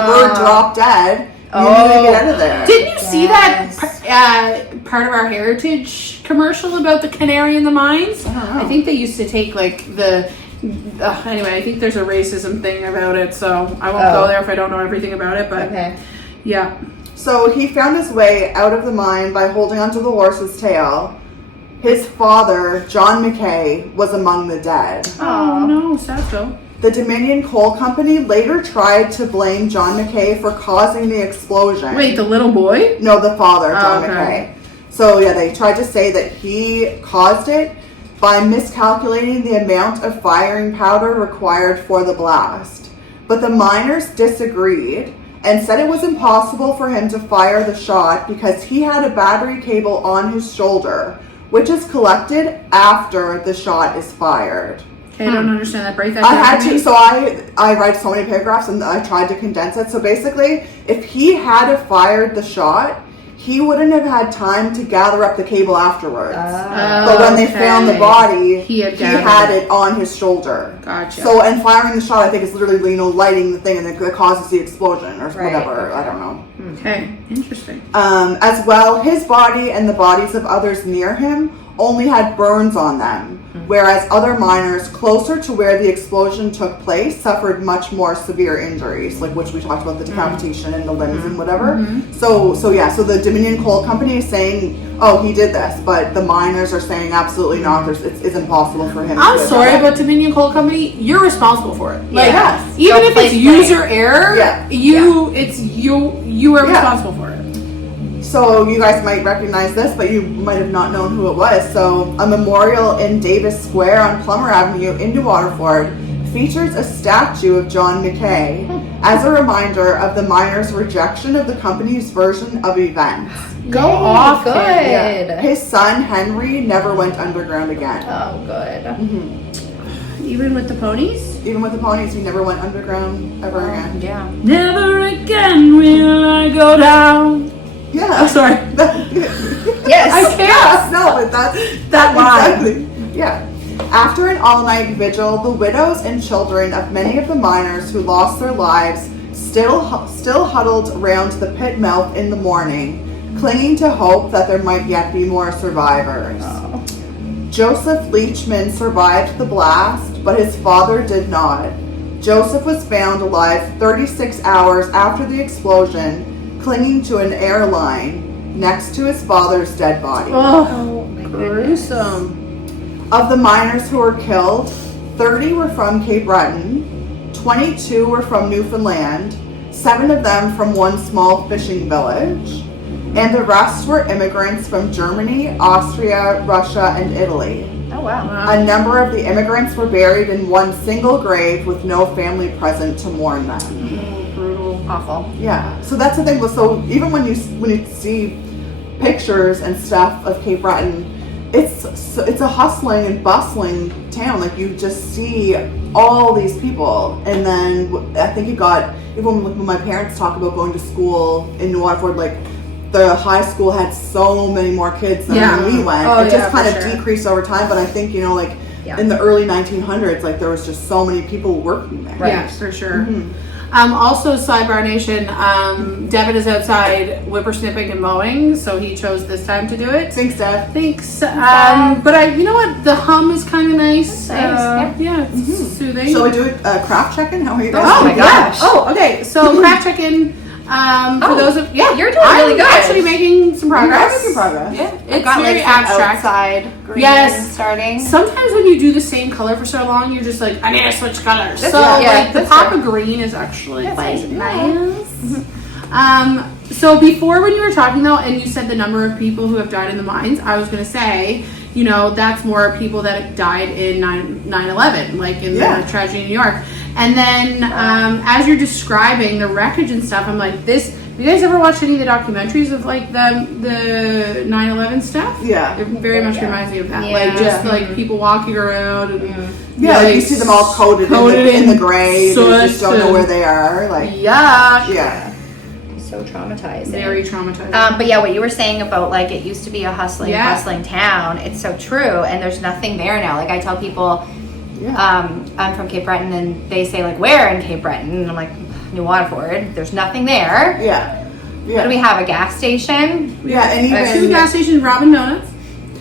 bird dropped dead, you knew to get out of there. Didn't you see that part of our heritage commercial about the canary in the mines? I don't know. I think they used to take like the. Anyway, I think there's a racism thing about it, so I won't go there if I don't know everything about it. But Okay. yeah. So he found his way out of the mine by holding onto the horse's tail. His father, John McKay, was among the dead. Oh no, sad though. The Dominion Coal Company later tried to blame John McKay for causing the explosion. Wait, the little boy? No, the father, John okay. McKay. So yeah, they tried to say that he caused it by miscalculating the amount of firing powder required for the blast. But the miners disagreed and said it was impossible for him to fire the shot because he had a battery cable on his shoulder, which is collected after the shot is fired. Okay, I don't understand that. Break that I down. had for me. to, so I write so many paragraphs and I tried to condense it. So basically, if he had fired the shot, he wouldn't have had time to gather up the cable afterwards. But when they found the body, he had it on his shoulder. Gotcha. So, and firing the shot, I think, is literally, lighting the thing and it causes the explosion or whatever. I don't know. Okay, interesting. As well, his body and the bodies of others near him only had burns on them, whereas other miners closer to where the explosion took place suffered much more severe injuries, like which we talked about, the decapitation and the limbs and whatever. So the Dominion Coal Company is saying, oh, he did this, but the miners are saying absolutely not. It's impossible for him. I'm to do sorry, that. but Dominion Coal Company, you're responsible for it. Like, Yes. even Don't if it's place user blame. error, you are Yeah. responsible for it. So you guys might recognize this, but you might have not known who it was. So a memorial in Davis Square on Plummer Avenue in New Waterford features a statue of John McKay as a reminder of the miners' rejection of the company's version of events. Go off, good. kid. Yeah. His son Henry never went underground again. Oh, good. Even with the ponies? Even with the ponies, he never went underground ever again. Yeah. Never again will I go down. Yeah. I'm sorry. Yes. I can't. Yes, no, but that's That line. exactly. Yeah. After an all-night vigil, the widows and children of many of the miners who lost their lives still huddled around the pit mouth in the morning, clinging to hope that there might yet be more survivors. Oh. Joseph Leachman survived the blast, but his father did not. Joseph was found alive 36 hours after the explosion, clinging to an airline next to his father's dead body. Oh, gruesome. Of the miners who were killed, 30 were from Cape Breton, 22 were from Newfoundland, 7 of them from one small fishing village, and the rest were immigrants from Germany, Austria, Russia, and Italy. Oh, wow. A number of the immigrants were buried in one single grave with no family present to mourn them. Brutal. Awful. Yeah, so that's the thing. So even when you see pictures and stuff of Cape Breton, it's a hustling and bustling town. Like, you just see all these people. And then I think even when my parents talk about going to school in New Waterford, like, the high school had so many more kids than when we went. It just kind of decreased over time, but I think, like, in the early 1900s, like, there was just so many people working there. Right. Yeah, for sure. Also, Sidebar Nation, Devin is outside whippersnipping and mowing, so he chose this time to do it. Thanks, Dev. Thanks. But you know what? The hum is kind of nice. Yeah, it's soothing. Shall we do a craft check-in? How are you guys? Oh my gosh. Oh, okay. So craft check-in. For those of you're doing really good. I'm actually making some progress. You're making progress. Yeah, It's very abstract. Outside green starting. Sometimes when you do the same color for so long, you're just like, I need to switch colors. That's So like the that's pop of green is actually quite nice. So before, when you were talking though, and you said the number of people who have died in the mines, I was going to say, that's more people that died in 9/11, like in the tragedy in New York. And then as you're describing the wreckage and stuff, I'm like, this. Have you guys ever watched any of the documentaries of like the 9/11 stuff? Yeah. It very much reminds me of that. Like just like people walking around and like you see them all coated in the gray. They just don't know where they are. Like yeah. So traumatizing. Very traumatizing. But what you were saying about like it used to be a hustling, bustling town. It's so true, and there's nothing there now. Like I tell people, I'm from Cape Breton, and they say like, where in Cape Breton? And I'm like, New Waterford. There's nothing there. What do we have? A gas station? And even 2 gas stations, Robin Donuts.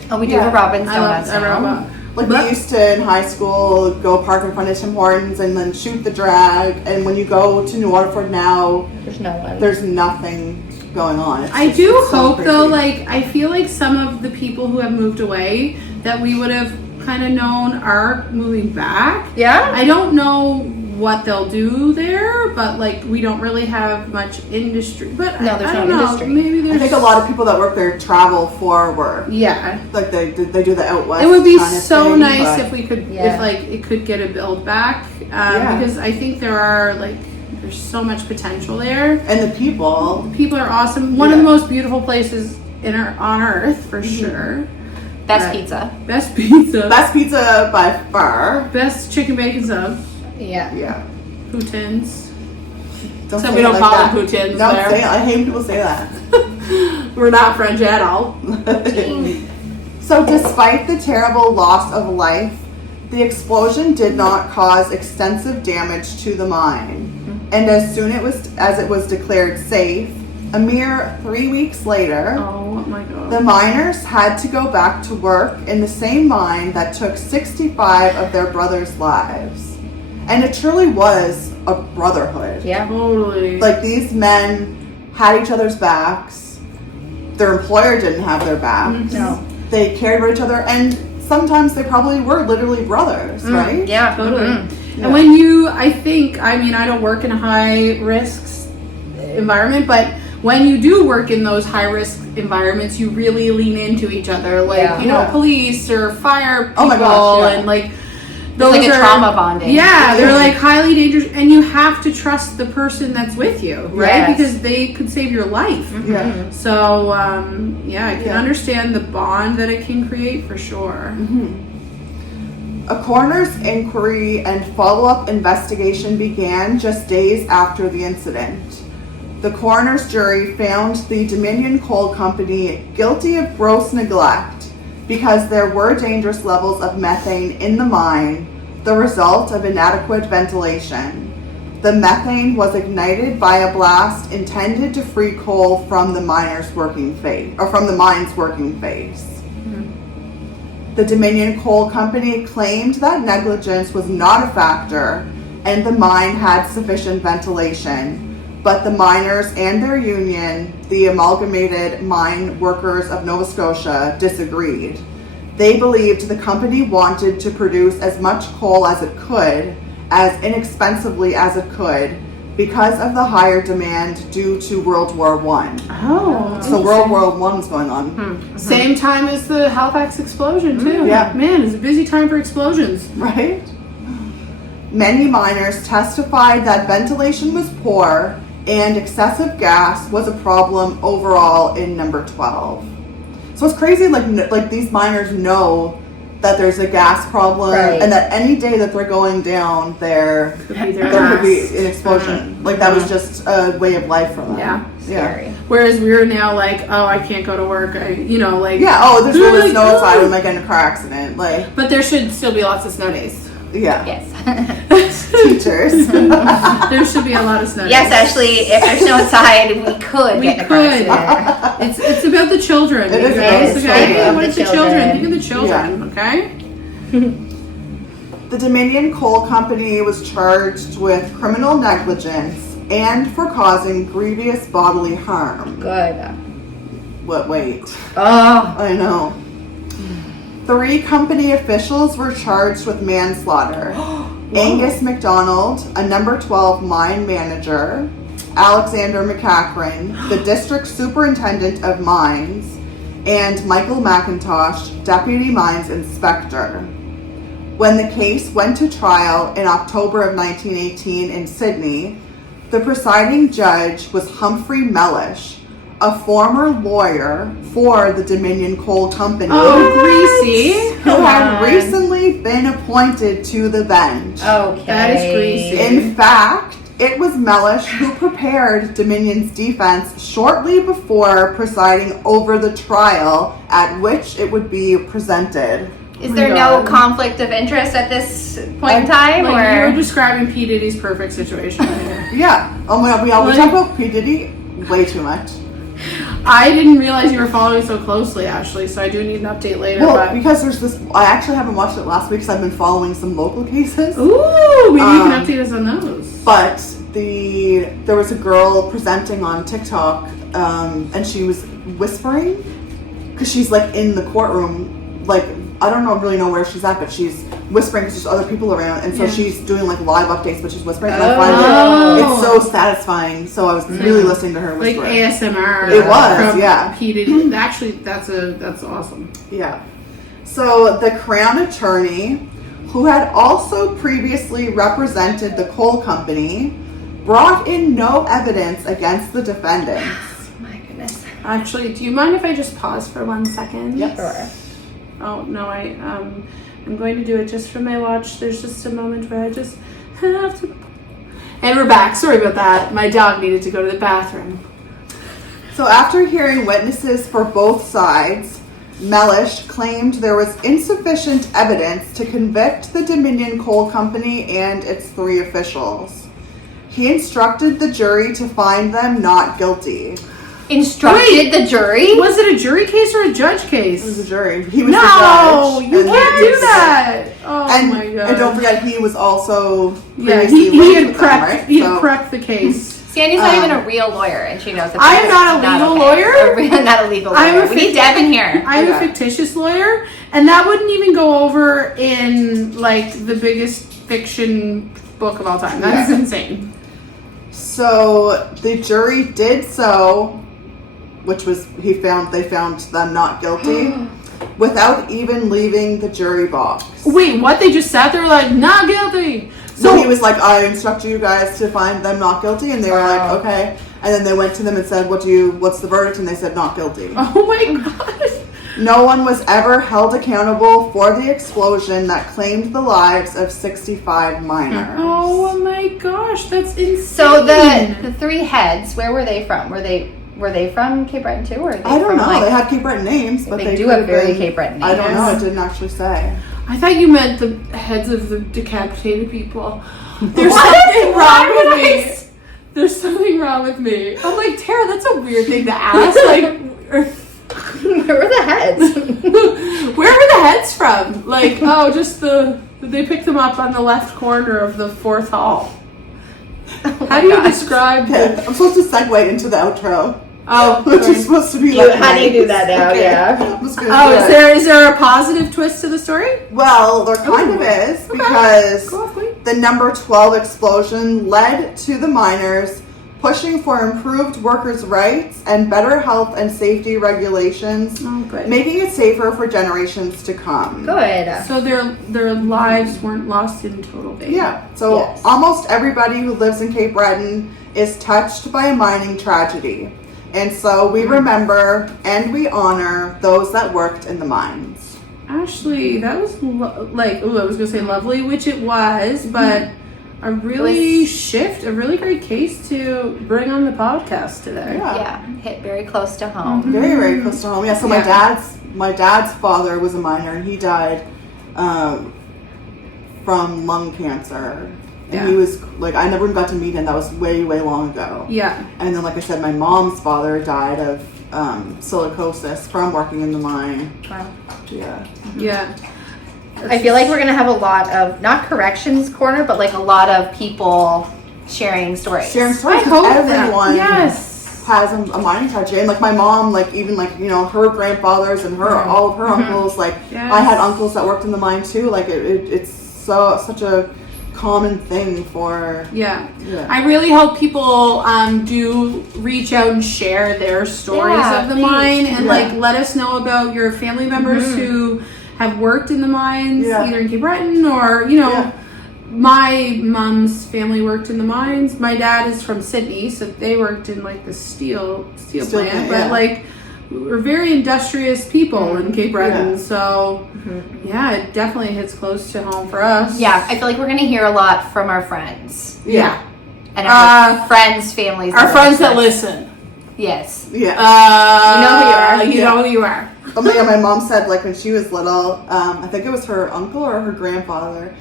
Oh, we do have Robin's Donuts now. Like we used to in high school go park in front of Tim Hortons and then shoot the drag. And when you go to New Waterford now, there's no one. There's nothing going on. I do hope though, like I feel like some of the people who have moved away that we would have kind of known are moving back. Yeah. I don't know what they'll do there, but like we don't really have much industry. But no, there's I don't no know. industry. Maybe there's. I think a lot of people that work there travel for work. Yeah, like they do the out west. It would be kind of so thing, nice if we could, if like it could get a build back, because I think there's so much potential there, and the people are awesome. One of the most beautiful places on earth for sure. Best pizza by far. Best chicken bacon sub. Yeah. Poutines. Don't so we don't call them poutines. No, I hate when people say that. We're not French at all. So despite the terrible loss of life, the explosion did not cause extensive damage to the mine. And as soon as it was declared safe, a mere 3 weeks later, the miners had to go back to work in the same mine that took 65 of their brothers' lives. And it truly was a brotherhood. Yeah, totally. Like, these men had each other's backs. Their employer didn't have their backs. No. They cared for each other, and sometimes they probably were literally brothers, right? Yeah, totally. Yeah. And when I don't work in a high-risk environment, but when you do work in those high-risk environments, you really lean into each other. Like, police or fire people and, like, those like a trauma bonding. Yeah, they're like highly dangerous, and you have to trust the person that's with you, right? Because they could save your life. Yeah. So, I can understand the bond that it can create for sure. A coroner's inquiry and follow-up investigation began just days after the incident. The coroner's jury found the Dominion Coal Company guilty of gross neglect because there were dangerous levels of methane in the mine, the result of inadequate ventilation. The methane was ignited by a blast intended to free coal from the mine's working phase. The Dominion Coal Company claimed that negligence was not a factor and the mine had sufficient ventilation. But the miners and their union, the Amalgamated Mine Workers of Nova Scotia, disagreed. They believed the company wanted to produce as much coal as it could, as inexpensively as it could, because of the higher demand due to World War I. Oh. So World War I was going on. Same time as the Halifax explosion, too. Yeah. Man, it's a busy time for explosions. Right? Many miners testified that ventilation was poor and excessive gas was a problem overall in number 12. So it's crazy, like these miners know that there's a gas problem, and that any day that they're going down there could be an explosion. Like that was just a way of life for them. Yeah. Scary. Whereas we're now like, oh, I can't go to work. There's really snow outside. We might get in a car accident. Like, but there should still be lots of snow days. Yeah. Yes. Teachers. There should be a lot of snow days. Yes, actually, if there's snow outside, we could get in a car accident. It's about the children. It is Okay? about What's the children? Think of the children, okay? The Dominion Coal Company was charged with criminal negligence and for causing grievous bodily harm. Good. Wait. Oh. I know. 3 company officials were charged with manslaughter. Angus MacDonald, a number 12 mine manager, Alexander McCachran, the district superintendent of mines, and Michael McIntosh, deputy mines inspector. When the case went to trial in October of 1918 in Sydney, the presiding judge was Humphrey Mellish, a former lawyer for the Dominion Coal Company. Oh, greasy. Who had recently been appointed to the bench. Okay. That is greasy. In fact, it was Mellish who prepared Dominion's defense shortly before presiding over the trial at which it would be presented. Is there no conflict of interest at this point in time? Like you're describing P. Diddy's perfect situation right here. Yeah. Oh my God, we always talk about P. Diddy way too much. I didn't realize you were following so closely, Ashley, so I do need an update later. Well, because there's this, I actually haven't watched it last week because I've been following some local cases. Ooh, maybe you can update us on those. But there was a girl presenting on TikTok, and she was whispering because she's like in the courtroom, like I don't really know where she's at, but she's whispering because there's other people around, and so she's doing like live updates, but she's whispering, and I find it's so satisfying. So I was really listening to her whisper. Like ASMR. It was, from yeah. P. Diddy. Actually, that's awesome. Yeah. So the Crown Attorney, who had also previously represented the coal company, brought in no evidence against the defendants. My goodness. Actually, do you mind if I just pause for 1 second? Yes. Sure. Oh no, I'm going to do it just for my watch. There's just a moment where I just have to. And we're back. Sorry about that. My dog needed to go to the bathroom. So after hearing witnesses for both sides, Mellish claimed there was insufficient evidence to convict the Dominion Coal Company and its 3 officials. He instructed the jury to find them not guilty. Instructed the jury? Was it a jury case or a judge case? It was a jury. He was the No, judge. you can't do that. Oh my god! And don't forget, he was also Yeah, previously he linked had with them, prepped. right? He had prepped the case. Sandy's not even a real lawyer, and she knows. I am not a legal lawyer. Not a legal I'm lawyer. a We need Devin here. I'm a fictitious lawyer, and that wouldn't even go over in like the biggest fiction book of all time. That's insane. So the jury did so, which was they found them not guilty without even leaving the jury box. Wait, what? They just sat there like not guilty. So he was like, I instruct you guys to find them not guilty, and they were like, okay. And then they went to them and said, what's the verdict? And they said not guilty. Oh my god. No one was ever held accountable for the explosion that claimed the lives of 65 miners. Oh my gosh, that's insane. So the 3 heads, where were they from? Were they from Cape Breton too, or are they I don't from, know. They have Cape Breton names, but they do have very Cape Breton names. I don't know. It didn't actually say. I thought you meant the heads of the decapitated people. There's something wrong with me. There's something wrong with me. I'm like, Tara, that's a weird thing to ask. Like, where were the heads? where were the heads from? Like, oh, just they picked them up on the left corner of the 4th hall. How do you describe I'm supposed to segue into the outro. Oh, which is supposed to be like. How do you do that now? Okay. Yeah. Is there a positive twist to the story? Well, there kind of is, because the number 12 explosion led to the miners pushing for improved workers' rights and better health and safety regulations, making it safer for generations to come. Good. So their lives weren't lost in total vain. Yeah. So almost everybody who lives in Cape Breton is touched by a mining tragedy. And so we remember and we honor those that worked in the mines. Ashley, that was I was gonna say lovely, which it was, but a really great case to bring on the podcast today. Yeah, hit very close to home. Mm-hmm. Very, very close to home. Yeah. So my dad's father was a miner, and he died from lung cancer. And he was like, I never got to meet him. That was way, way long ago. Yeah. And then, like I said, my mom's father died of silicosis from working in the mine. Wow. Yeah. Yeah. I feel like we're going to have a lot of, not corrections corner, but like a lot of people sharing stories. I hope everyone has a mining tragedy. And like my mom, like even like, you know, her grandfathers and her all of her uncles, like I had uncles that worked in the mine too. Like it's such a common thing for I really hope people do reach out and share their stories of the mine and like let us know about your family members who have worked in the mines either in Cape Breton or you know my mom's family worked in the mines. My dad is from Sydney, so they worked in like the steel plant, but like we're very industrious people in Cape Breton, so it definitely hits close to home for us. Yeah, I feel like we're gonna hear a lot from our friends. Yeah. And our friends, families. Our friends that listen. Yes. Yeah. You know who you are. You know who you are. Oh my God, my mom said like when she was little, I think it was her uncle or her grandfather.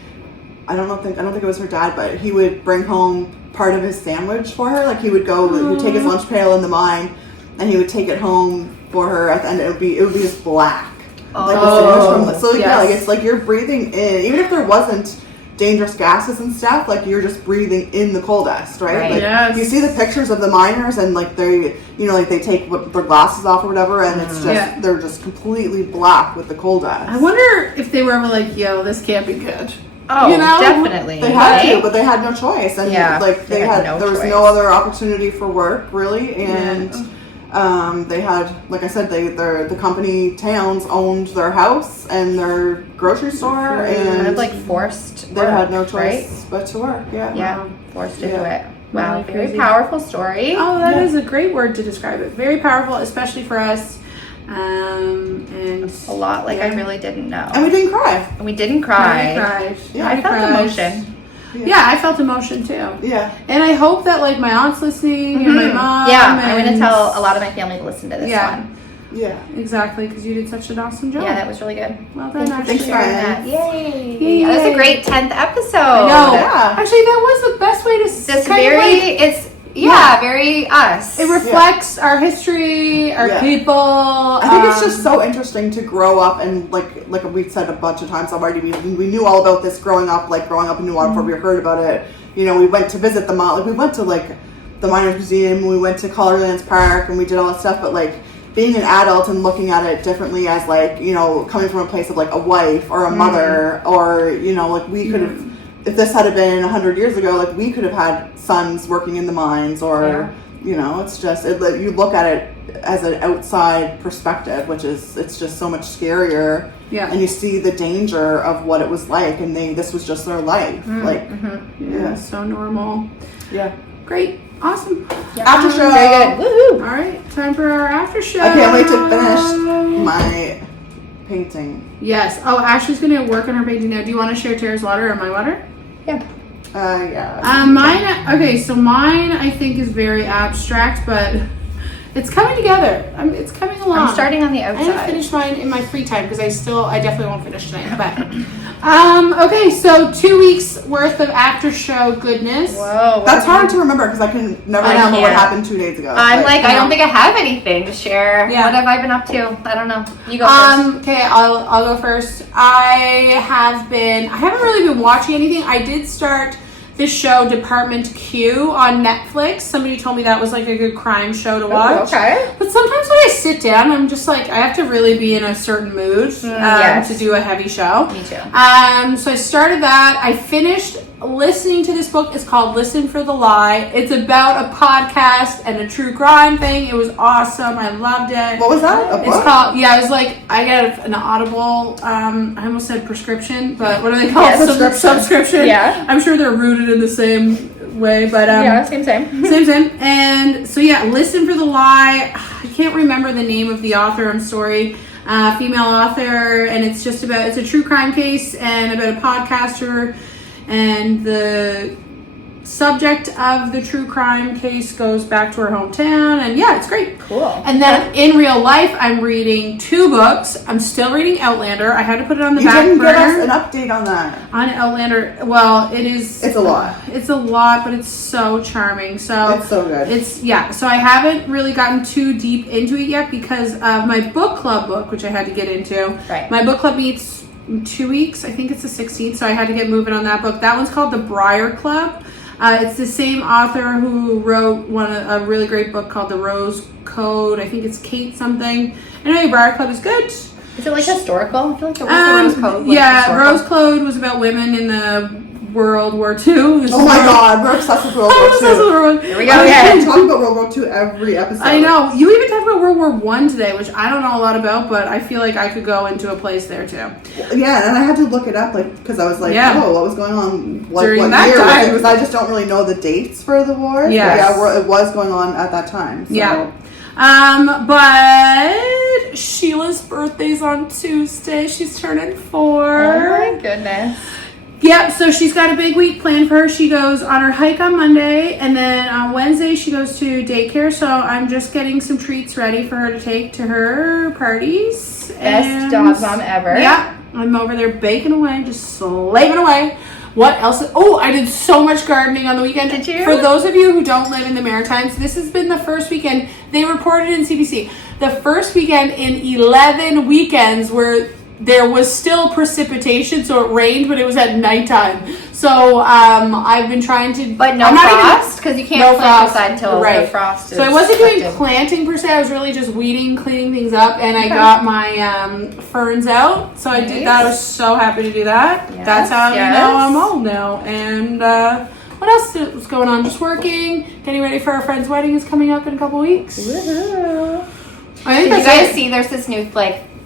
I don't think it was her dad, but he would bring home part of his sandwich for her. Like he would take his lunch pail in the mine, and he would take it home for her. At the end, it would be just black. Like the sandwich from like it's like you're breathing in, even if there wasn't dangerous gases and stuff. Like you're just breathing in the coal dust, right? Like, you see the pictures of the miners, and like they take their glasses off or whatever, and it's just they're just completely black with the coal dust. I wonder if they were ever like, "Yo, this can't be good." Oh, you know? Definitely. They had to, but they had no choice, and like there was no other opportunity for work really, and they had, like I said, the company towns owned their house and their grocery store, and like forced. They had no choice but to work. Yeah, forced to do it. Wow, very powerful story. Oh, that is a great word to describe it. Very powerful, especially for us. And a lot I really didn't know. And we didn't cry. And we didn't cry. I cried. Yeah, I felt emotion. Yeah, I felt emotion too. Yeah. And I hope that like my aunt's listening and my mom. Yeah, I'm going to tell a lot of my family to listen to this one. Yeah. Exactly, because you did such an awesome job. Yeah, that was really good. Well done, Ashley. Thanks for that. Yay. That was a great 10th episode. I know. Yeah. Actually, that was the best way to very us. It reflects our history, our people. I think it's just so interesting to grow up and like we've said a bunch of times already. We knew all about this growing up in New Waterford. We heard about it. You know, we went to visit the mine. Like we went to like the Miners Museum. We went to Colorlands Park, and we did all that stuff. But like being an adult and looking at it differently as like, you know, coming from a place of like a wife or a mother, or you know, like we could have. If this had been 100 years ago, like we could have had sons working in the mines, or you know, it's just you look at it as an outside perspective, it's just so much scarier. Yeah, and you see the danger of what it was like, and this was just their life. So normal. Yeah, great, awesome. After show, very good. Woohoo! All right, time for our after show. I can't wait to finish my painting. Yes. Oh, Ashley's gonna work on her painting now. Do you want to share Tara's water or my water? Yeah. Mine. Okay, so mine I think is very abstract, but it's coming together. It's coming along. I'm starting on the outside. I didn't finish mine in my free time because I definitely won't finish tonight. But okay, so 2 weeks worth of after show goodness. Whoa, that's hard to remember because I can never remember what happened 2 days ago. I don't think I have anything to share. Yeah. What have I been up to? I don't know. You go first. Okay, I'll go first. I haven't really been watching anything. I did start this show Department Q on Netflix. Somebody told me that was like a good crime show to watch. Okay. But sometimes when I sit down, I'm just like, I have to really be in a certain mood to do a heavy show. Me too. So I started that. I finished listening to this book. It's called Listen for the Lie. It's about a podcast and a true crime thing. It was awesome. I loved it. What was that? It's called, I was like, I got an Audible, I almost said prescription, but what do they call it? Subscription. Yeah. I'm sure they're rooted in the same way, but same. Same. And so yeah, Listen for the Lie. I can't remember the name of the author. I'm sorry. Female author, and it's a true crime case and about a podcaster, and the subject of the true crime case goes back to her hometown, and yeah, it's great. Cool. And then in real life, I'm reading 2 books. I'm still reading Outlander. I had to put it on the back burner. You didn't give us an update on that. On Outlander, well, it's a lot. It's a lot, but it's so charming. So it's so good. So I haven't really gotten too deep into it yet because of my book club book, which I had to get into. Right. My book club meets in 2 weeks. I think it's the 16th, so I had to get moving on that book. That one's called The Briar Club. It's the same author who wrote a really great book called The Rose Code. I think it's Kate something. Anyway, Briar Club is good. Is it like historical? I feel like the Rose Code. Rose Code was about women in the World War II. Oh my God, we're obsessed with World War II. Here we go. We talk about World War II every episode. I know. You even talked about World War I today, which I don't know a lot about, but I feel like I could go into a place there too. Yeah, and I had to look it up, because I was like, oh, what was going on? During what that year time. was it? Because I just don't really know the dates for the war. Yes. Yeah, it was going on at that time. So. Yeah. But Sheila's birthday's on Tuesday. She's turning 4. Oh my goodness. Yep, so she's got a big week planned for her. She goes on her hike on Monday, and then on Wednesday she goes to daycare. So I'm just getting some treats ready for her to take to her parties. Best dog mom ever. Yeah, I'm over there baking away, just slaving away. What else? Oh, I did so much gardening on the weekend. Did you? For those of you who don't live in the Maritimes, this has been the first weekend. They reported in CBC, the first weekend in 11 weekends where there was still precipitation, so it rained, but it was at nighttime. So I've been trying to... But no frost? Because you can't plant outside until the frost is... So I wasn't doing planting per se. I was really just weeding, cleaning things up, and I got my ferns out. So I did that. I was so happy to do that. Yes, that's how you know I'm old now. And what else was going on? Just working, getting ready for our friend's wedding is coming up in a couple weeks. Woohoo! I think Did you guys see there's this new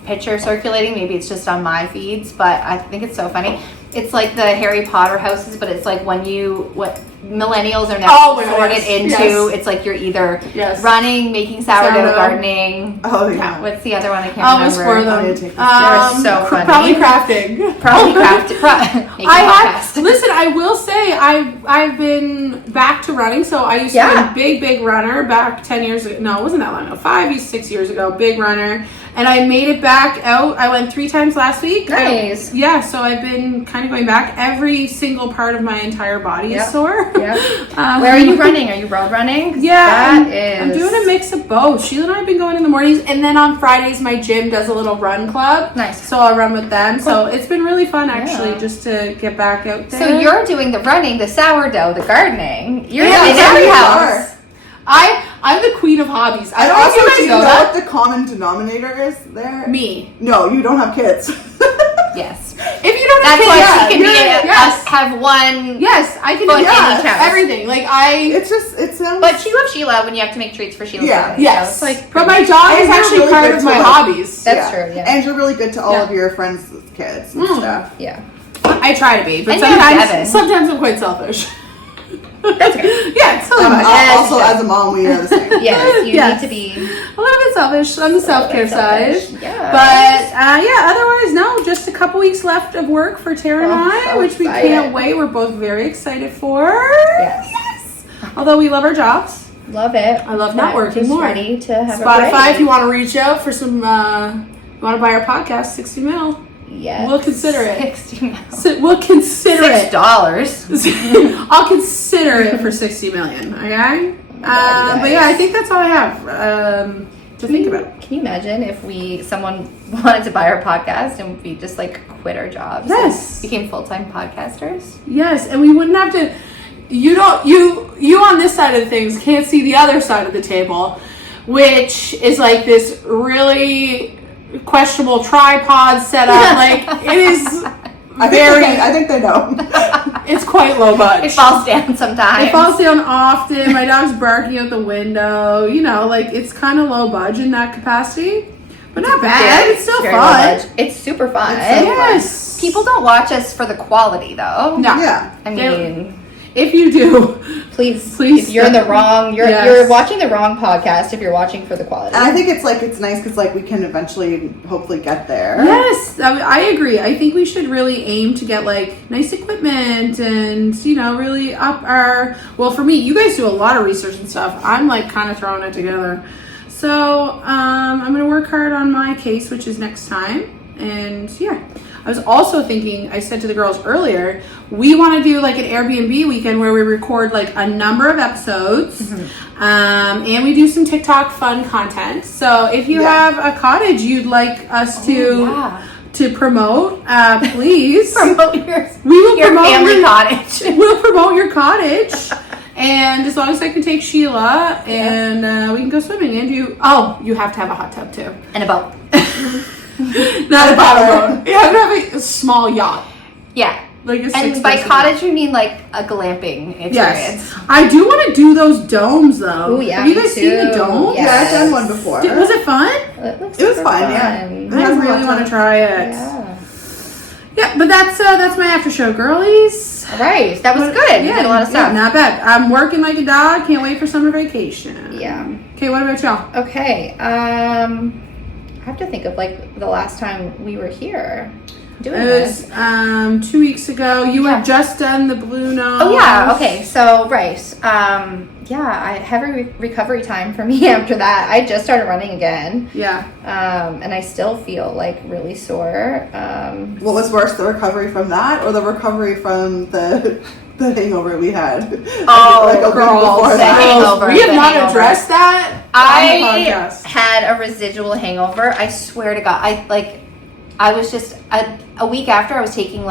picture circulating? Maybe it's just on my feeds, but I think it's so funny. It's like the Harry Potter houses, but it's like what millennials are now sorted into. It's like you're either running, making sourdough, gardening. Oh yeah. What's the other one? I can't remember. For them. They're so funny. Probably crafting. Listen, I will say I've been back to running. So I used to be a big runner back 10 years ago. No, it wasn't that long ago. 6 years ago. Big runner. And I made it back out. I went 3 times last week. Nice. So I've been kind of going back. Every single part of my entire body is sore. Yeah. Where are you running? Are you road running? Yeah. I'm doing a mix of both. Sheila and I have been going in the mornings, and then on Fridays my gym does a little run club. Nice. So I'll run with them. Cool. So it's been really fun actually just to get back out there. So you're doing the running, the sourdough, the gardening. You're in every house. I'm the queen of hobbies. I don't also, know if you guys know that. What the common denominator is there? Me. No, you don't have kids. Yes. If you don't have kids, why she can have one. Yes, I can do everything. It sounds. But you love Sheila when you have to make treats for Sheila. Yes. So it's but my dog is actually really part of my hobbies. That's true. Yeah. And you're really good to all of your friends' kids and stuff. Yeah. I try to be, but sometimes I'm quite selfish. That's okay. Yeah, also as a mom, we are the same. Yes, you need to be a little bit selfish on the self-care side. Yeah. But otherwise, no, just a couple weeks left of work for Tara and I, which we can't wait. We're both very excited for. Yes. Although we love our jobs. Love it. I love not working more. Ready to have Spotify, if you want to reach out for some, you want to buy our podcast, 60 mil. Yes. We'll consider it. 60 mil. We'll consider it. $6. I'll consider it for 60 million. Okay. But yeah, I think that's all I have to think about. Can you imagine if someone wanted to buy our podcast and we just quit our jobs? Yes. And became full-time podcasters. Yes, and we wouldn't have to. You on this side of the things can't see the other side of the table, which is like this really questionable tripod setup. It is I think they know. It's quite low budge. It falls down sometimes. It falls down often. My dog's barking out the window. It's kind of low budge in that capacity, but not bad. It's still fun. It's super fun. Yes. People don't watch us for the quality though. No. Yeah. I mean, if you do, please. Please. If you're in the wrong, you're watching the wrong podcast if you're watching for the quality. And I think it's nice because we can eventually hopefully get there. Yes, I agree. I think we should really aim to get nice equipment and really up our. Well, for me, you guys do a lot of research and stuff. I'm kind of throwing it together. So I'm gonna work hard on my case, which is next time. And yeah, I was also thinking, I said to the girls earlier, we want to do an Airbnb weekend where we record a number of episodes, and we do some TikTok fun content. So if you have a cottage you'd like us to promote, please promote your family cottage. We'll promote your cottage. And as long as I can take Sheila and we can go swimming and you have to have a hot tub too. And a boat. Not a bottle boat. You have to have a small yacht. Yeah. And by cottage you mean a glamping experience. Yes. I do want to do those domes though. Oh yeah. Have you guys seen the domes? Yes. Yeah, I've done one before. Was it fun? It was fun, yeah. I really want to try it. Yeah. Yeah, but that's my after show, girlies. All right. That was good. You did a lot of stuff. Yeah, not bad. I'm working like a dog. Can't wait for summer vacation. Yeah. Okay, what about y'all? Okay. I have to think of the last time we were here doing this. It was 2 weeks ago. You had just done the Blue Nose. Oh yeah. Okay. So right. I heavy recovery time for me after that. I just started running again. Yeah. And I still feel really sore. What was worse, the recovery from that or the recovery from the hangover we had? Oh, girls, the hangover. We have not addressed that. I had a residual hangover. I swear to God. I was just a week after I was taking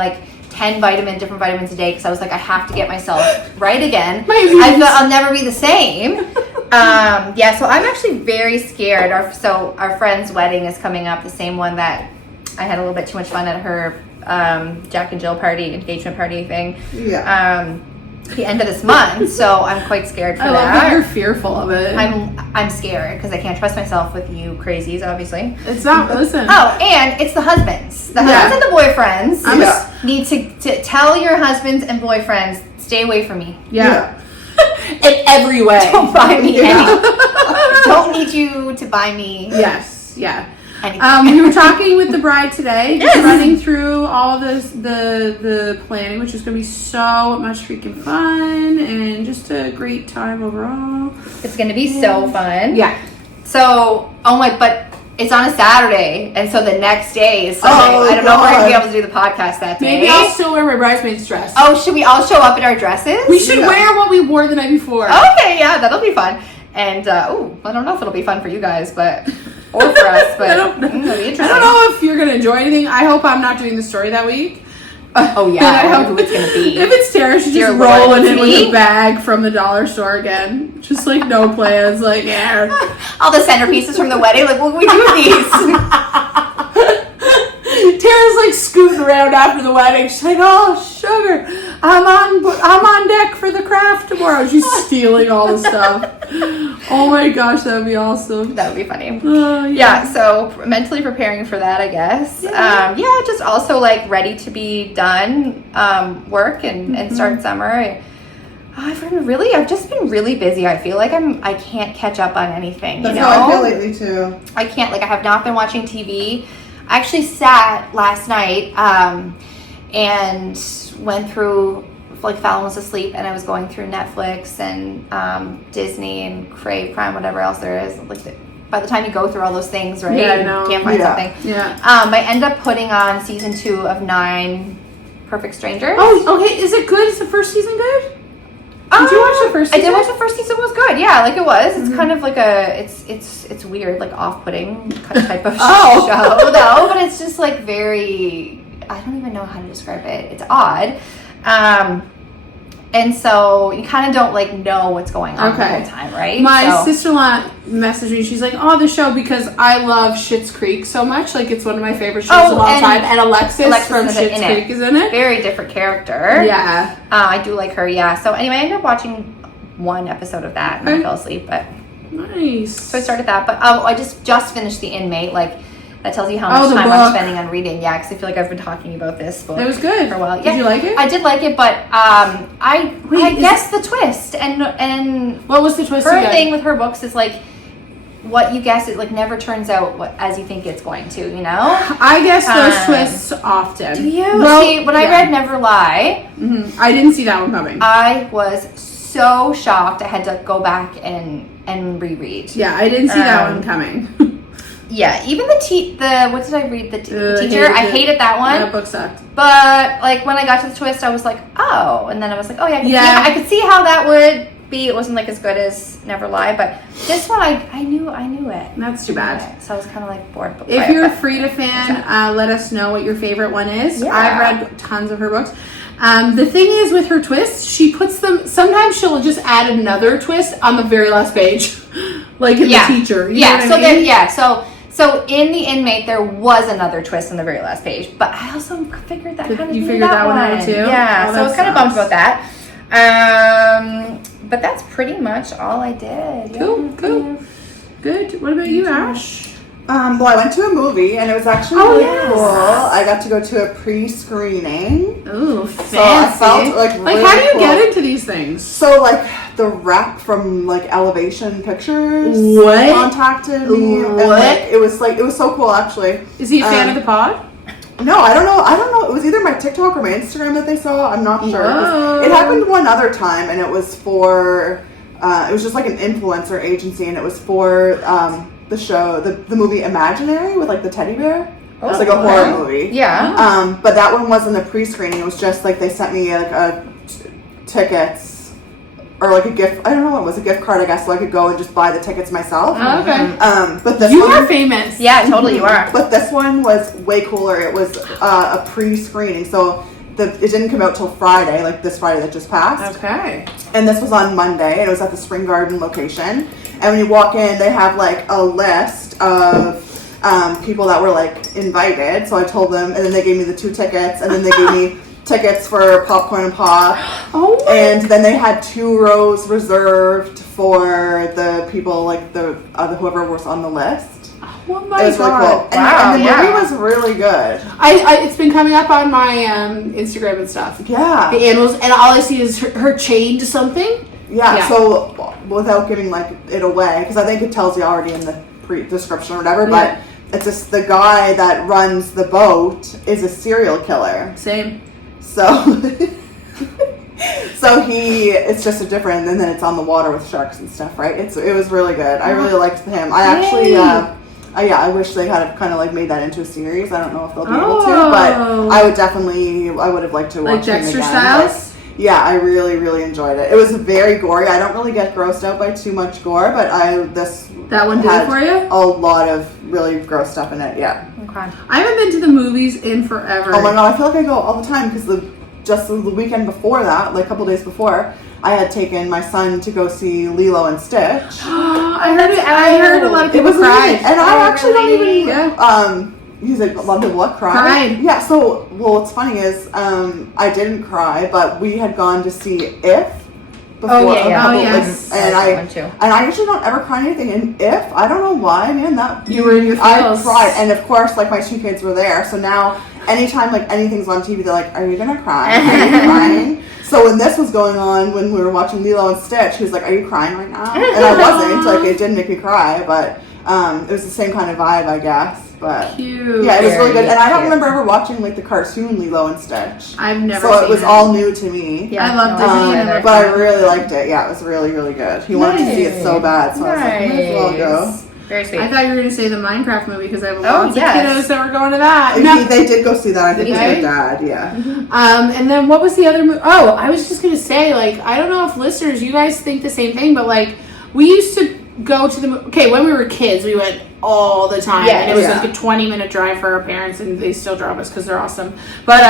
10 different vitamins a day because I was I have to get myself right again. I'll never be the same. So I'm actually very scared. Our friend's wedding is coming up, the same one that I had a little bit too much fun at her Jack and Jill party, engagement party thing. Yeah. The end of this month, so I'm quite scared for I that. love that you're fearful of it. I'm scared because I can't trust myself with you crazies, obviously. It's not, listen. Oh, and it's the husbands. The husbands and the boyfriends need to tell your husbands and boyfriends, stay away from me. Yeah. In every way. Don't buy me any. Don't need you to buy me. Yes, yeah. Anything. We were talking with the bride today, just running through all the planning, which is going to be so much freaking fun and just a great time overall. It's going to be so fun. Yeah. So, but it's on a Saturday, and so the next day is Sunday. I don't know if we're going to be able to do the podcast that day. Maybe I'll still wear my bridesmaid's dress. Oh, should we all show up in our dresses? We should wear what we wore the night before. Okay, yeah, that'll be fun. And, I don't know if it'll be fun for you guys, or for us, but it'll be interesting. I don't know if you're going to enjoy anything. I hope I'm not doing the story that week. Oh, yeah. I hope who it's going to be. If it's Tara, she's just rolling in with a bag from the dollar store again. Just no plans. Yeah. All the centerpieces from the wedding. What can we do with these? Tara's scooting around after the wedding. She's oh, sugar, I'm on deck for the craft tomorrow. She's stealing all the stuff. Oh my gosh, that would be awesome. That would be funny. So mentally preparing for that, I guess. Just also ready to be done work and start summer. I've just been really busy. I feel I can't catch up on anything. That's how I feel lately too. I can't. I have not been watching TV. I actually sat last night and went through, Fallon was asleep, and I was going through Netflix and Disney and Crave, Prime, whatever else there is. By the time you go through all those things, right? Yeah, I know. You can't find something. Yeah. I end up putting on season 2 of 9 Perfect Strangers. Oh, okay. Is it good? Is the first season good? Did you watch the first season? I did watch the first season. It was good. Yeah, it was. It's kind of it's weird, off-putting type of show, though. But it's just very, I don't even know how to describe it. It's odd. And so you kind of don't know what's going on the whole time, right? My sister-in-law messaged me. She's the show, because I love Schitt's Creek so much. It's one of my favorite shows of all time. And Alexis from Schitt's Creek is in it. Very different character. Yeah. I do like her. Yeah. So anyway, I ended up watching one episode of that and I fell asleep. But nice. So I started that. But I just finished The Inmate. That tells you how much time I'm spending on reading. Yeah, because I feel I've been talking about this book. It was good for a while. Did you like it? I did like it, but I guess the twist and what was the twist? Her thing with her books is like, what you guess it like never turns out as you think it's going to, you know? I guess those twists often. Do you? Well, see, when I read Never Lie, I didn't see that one coming. I was so shocked. I had to go back and reread. Yeah, I didn't see that one coming. Yeah, even the what did I read? The teacher. I hated that one. That book sucked. But like when I got to the twist, I was like, oh, and then I was like, oh yeah, I could see how that would be. It wasn't like as good as Never Lie, but this one I knew it. That's too bad. So I was kind of like bored. If you're a Frida fan, let us know what your favorite one is. Yeah. I've read tons of her books. The thing is with her twists, she puts them. Sometimes she'll just add another twist on the very last page, like in the teacher. You know what I mean? So in The Inmate, there was another twist on the very last page, but I also figured that kind of you figured that one out too. Yeah, so I was kind of bummed about that. But that's pretty much all I did. Cool. Good. What about you, Ash? Well, I went to a movie and it was actually really cool. I got to go to a pre-screening. Ooh, fancy. So I felt like really how do you cool. get into these things? So like the rep from like Elevation Pictures contacted me. And, it was so cool actually. Is he a fan of the pod? No, I don't know. It was either my TikTok or my Instagram that they saw. I'm not sure. It happened one other time and it was for it was just like an influencer agency and it was for the show, the movie Imaginary with like the teddy bear. It was like a horror movie. Yeah. But that one wasn't a pre-screening. It was just like they sent me like tickets or like a gift. I don't know what it was, a gift card, I guess, so I could go and just buy the tickets myself. Oh, okay. But this you one, are famous. Yeah, totally, you are. But this one was way cooler. It was a pre-screening, so it didn't come out till Friday, like this Friday that just passed. Okay. And this was on Monday. And it was at the Spring Garden location. And when you walk in, they have like a list of people that were like invited. So I told them, and then they gave me the 2 tickets, and then they gave me tickets for popcorn and pop. And then they had 2 rows reserved for the people, like the whoever was on the list. Oh my it was God. really cool. And the movie was really good. It's been coming up on my Instagram and stuff. Yeah. The animals, and all I see is her chained to something. Yeah, so without giving like it away, because I think it tells you already in the description or whatever, but it's just the guy that runs the boat is a serial killer. Same. So it's just a different, and then it's on the water with sharks and stuff, right? It was really good. I really liked him. I actually, I wish they had kind of like made that into a series. I don't know if they'll be able to, but I would have liked to watch him Dexter again. Styles? Yeah, I really, really enjoyed it. It was very gory. I don't really get grossed out by too much gore, but that one did it for you? A lot of really gross stuff in it, yeah. Okay. I haven't been to the movies in forever. Oh my God, I feel like I go all the time because just the weekend before that, like a couple days before, I had taken my son to go see Lilo and Stitch. I heard a lot of people cry. And I actually don't even he's like, a lot of people cried. Yeah, so, what's funny is, I didn't cry, but we had gone to see If before. Yes. And I usually don't ever cry anything. And If, I don't know why, man, you were in your feels. I cried. And of course, like, my 2 kids were there. So now, anytime, like, anything's on TV, they're like, are you gonna cry? Are you crying? So when this was going on, when we were watching Lilo and Stitch, he was like, are you crying right now? And I wasn't. Like, it didn't make me cry, but it was the same kind of vibe, I guess. But cute. Yeah, it was really good. And I don't remember ever watching like the cartoon Lilo and Stitch. I've never seen it. So it was all new to me. Yeah, I loved Disney. But I really liked it. Yeah, it was really, really good. He wanted to see it so bad, so I was like, might as well go. Very sweet. I thought you were going to say the Minecraft movie because I have lots of kiddos that were going to that. They did go see that, I think, with their dad, yeah. And then what was the other movie? Oh, I was just going to say, like, I don't know if listeners, you guys think the same thing, but like, we used to go to when we were kids, we went all the time. And it was like a 20-minute drive for our parents, and they still drove us because they're awesome. But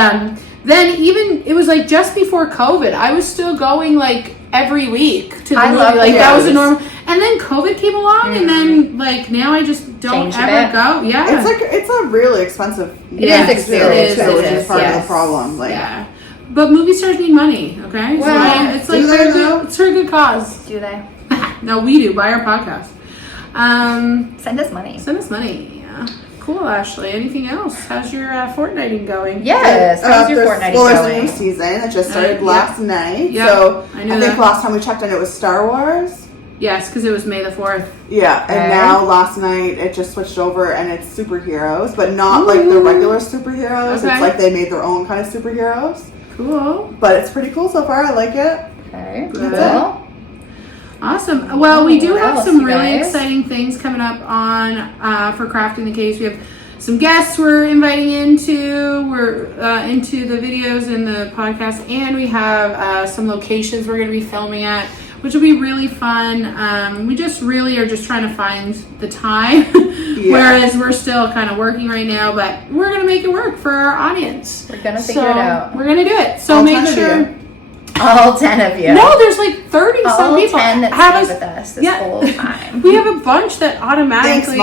then even, it was like just before COVID, I was still going like every week to the movie. Like that was a normal. And then COVID came along, and then like now I just don't ever go. Yeah, it's a really expensive. It is expensive. Which is part of the problem. Like, but movie stars need money. Okay, well, so it's like it's for a good cause. Do they? No, we do. Buy our podcast. Send us money. Send us money. Yeah. Cool, Ashley. Anything else? How's your fortnighting going? Yes. How's your fortnighting going? Well, there's a new season that just started last night. Yep. So I think last time we checked in, it was Star Wars. Yes, because it was May the 4th. Yeah, and now last night it just switched over and it's superheroes, but not like the regular superheroes. Okay. It's like they made their own kind of superheroes. Cool. But it's pretty cool so far. I like it. Okay. Good. Cool. Awesome. Well, we do What have else, some you really guys? exciting things coming up on for Crafting the Case. We have some guests we're inviting into. We're into the videos and the podcast, and we have some locations we're going to be filming at, which will be really fun. We just really are just trying to find the time, whereas we're still kind of working right now, but we're going to make it work for our audience. We're going to figure it out. We're going to do it. So All make 10 of sure... you. All 10 of you. No, there's like 30 All some people 10 that have stayed with us this whole time. We have a bunch that automatically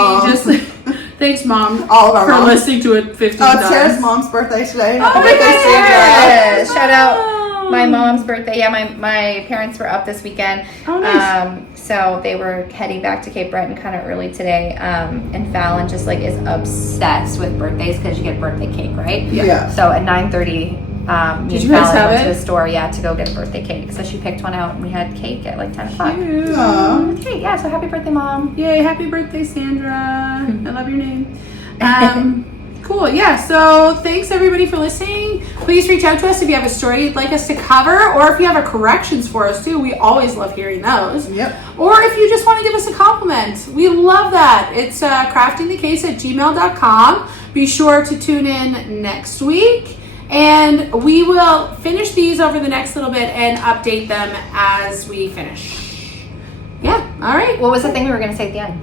thanks, Mom. All of our for moms. listening to it 15 Oh, times. it's Sarah's mom's birthday today. Oh Happy my birthday, goodness. Sandra. Yes. Shout out my mom's birthday. Yeah, my parents were up this weekend. Oh, nice. So they were heading back to Cape Breton kind of early today. And Fallon just like is obsessed with birthdays because you get birthday cake, right? Yeah. So at 9:30, me Did and you guys Fallon have went to it? the store, to go get a birthday cake. So she picked one out and we had cake at like 10 o'clock. Cute. Aw. Okay, yeah, so happy birthday, Mom. Yay, happy birthday, Sandra. I love your name. Cool, yeah, so thanks everybody for listening. Please reach out to us if you have a story you'd like us to cover, or if you have corrections for us too. We always love hearing those. Yep. Or if you just want to give us a compliment, we love that. It's craftingthecase@gmail.com. Be sure to tune in next week, and we will finish these over the next little bit and update them as we finish. Yeah, all right. What was the thing we were going to say at the end?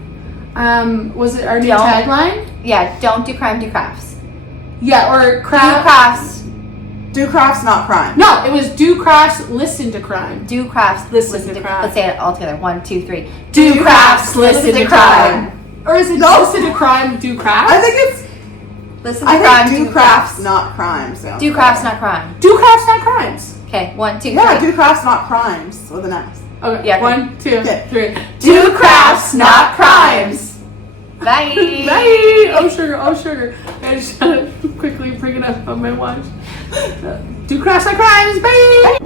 Was it our new Don't- tagline? Yeah, don't do crime, do crafts. Yeah, or Do craft. crafts. Do crafts, not crime. No, it was do crafts, listen to crime. Do crafts, Listen to crime. Let's say it all together. 1, 2, 3. Do crafts, listen to crime. Or is it No. listen to crime, do crafts? I think it's. Listen to I crime, think do crafts, not crimes. sounds Do better. crafts, not crime. Do crafts, not crimes. Okay, 1, 2, 3. Yeah, do crafts, not crimes with an S. Okay, Yeah. 1, 2, Okay. 3. Do crafts, not crimes. Bye. Bye. Oh sugar, oh sugar. I just gotta quickly bring it up on my watch. Do crafts, not crimes. Bye.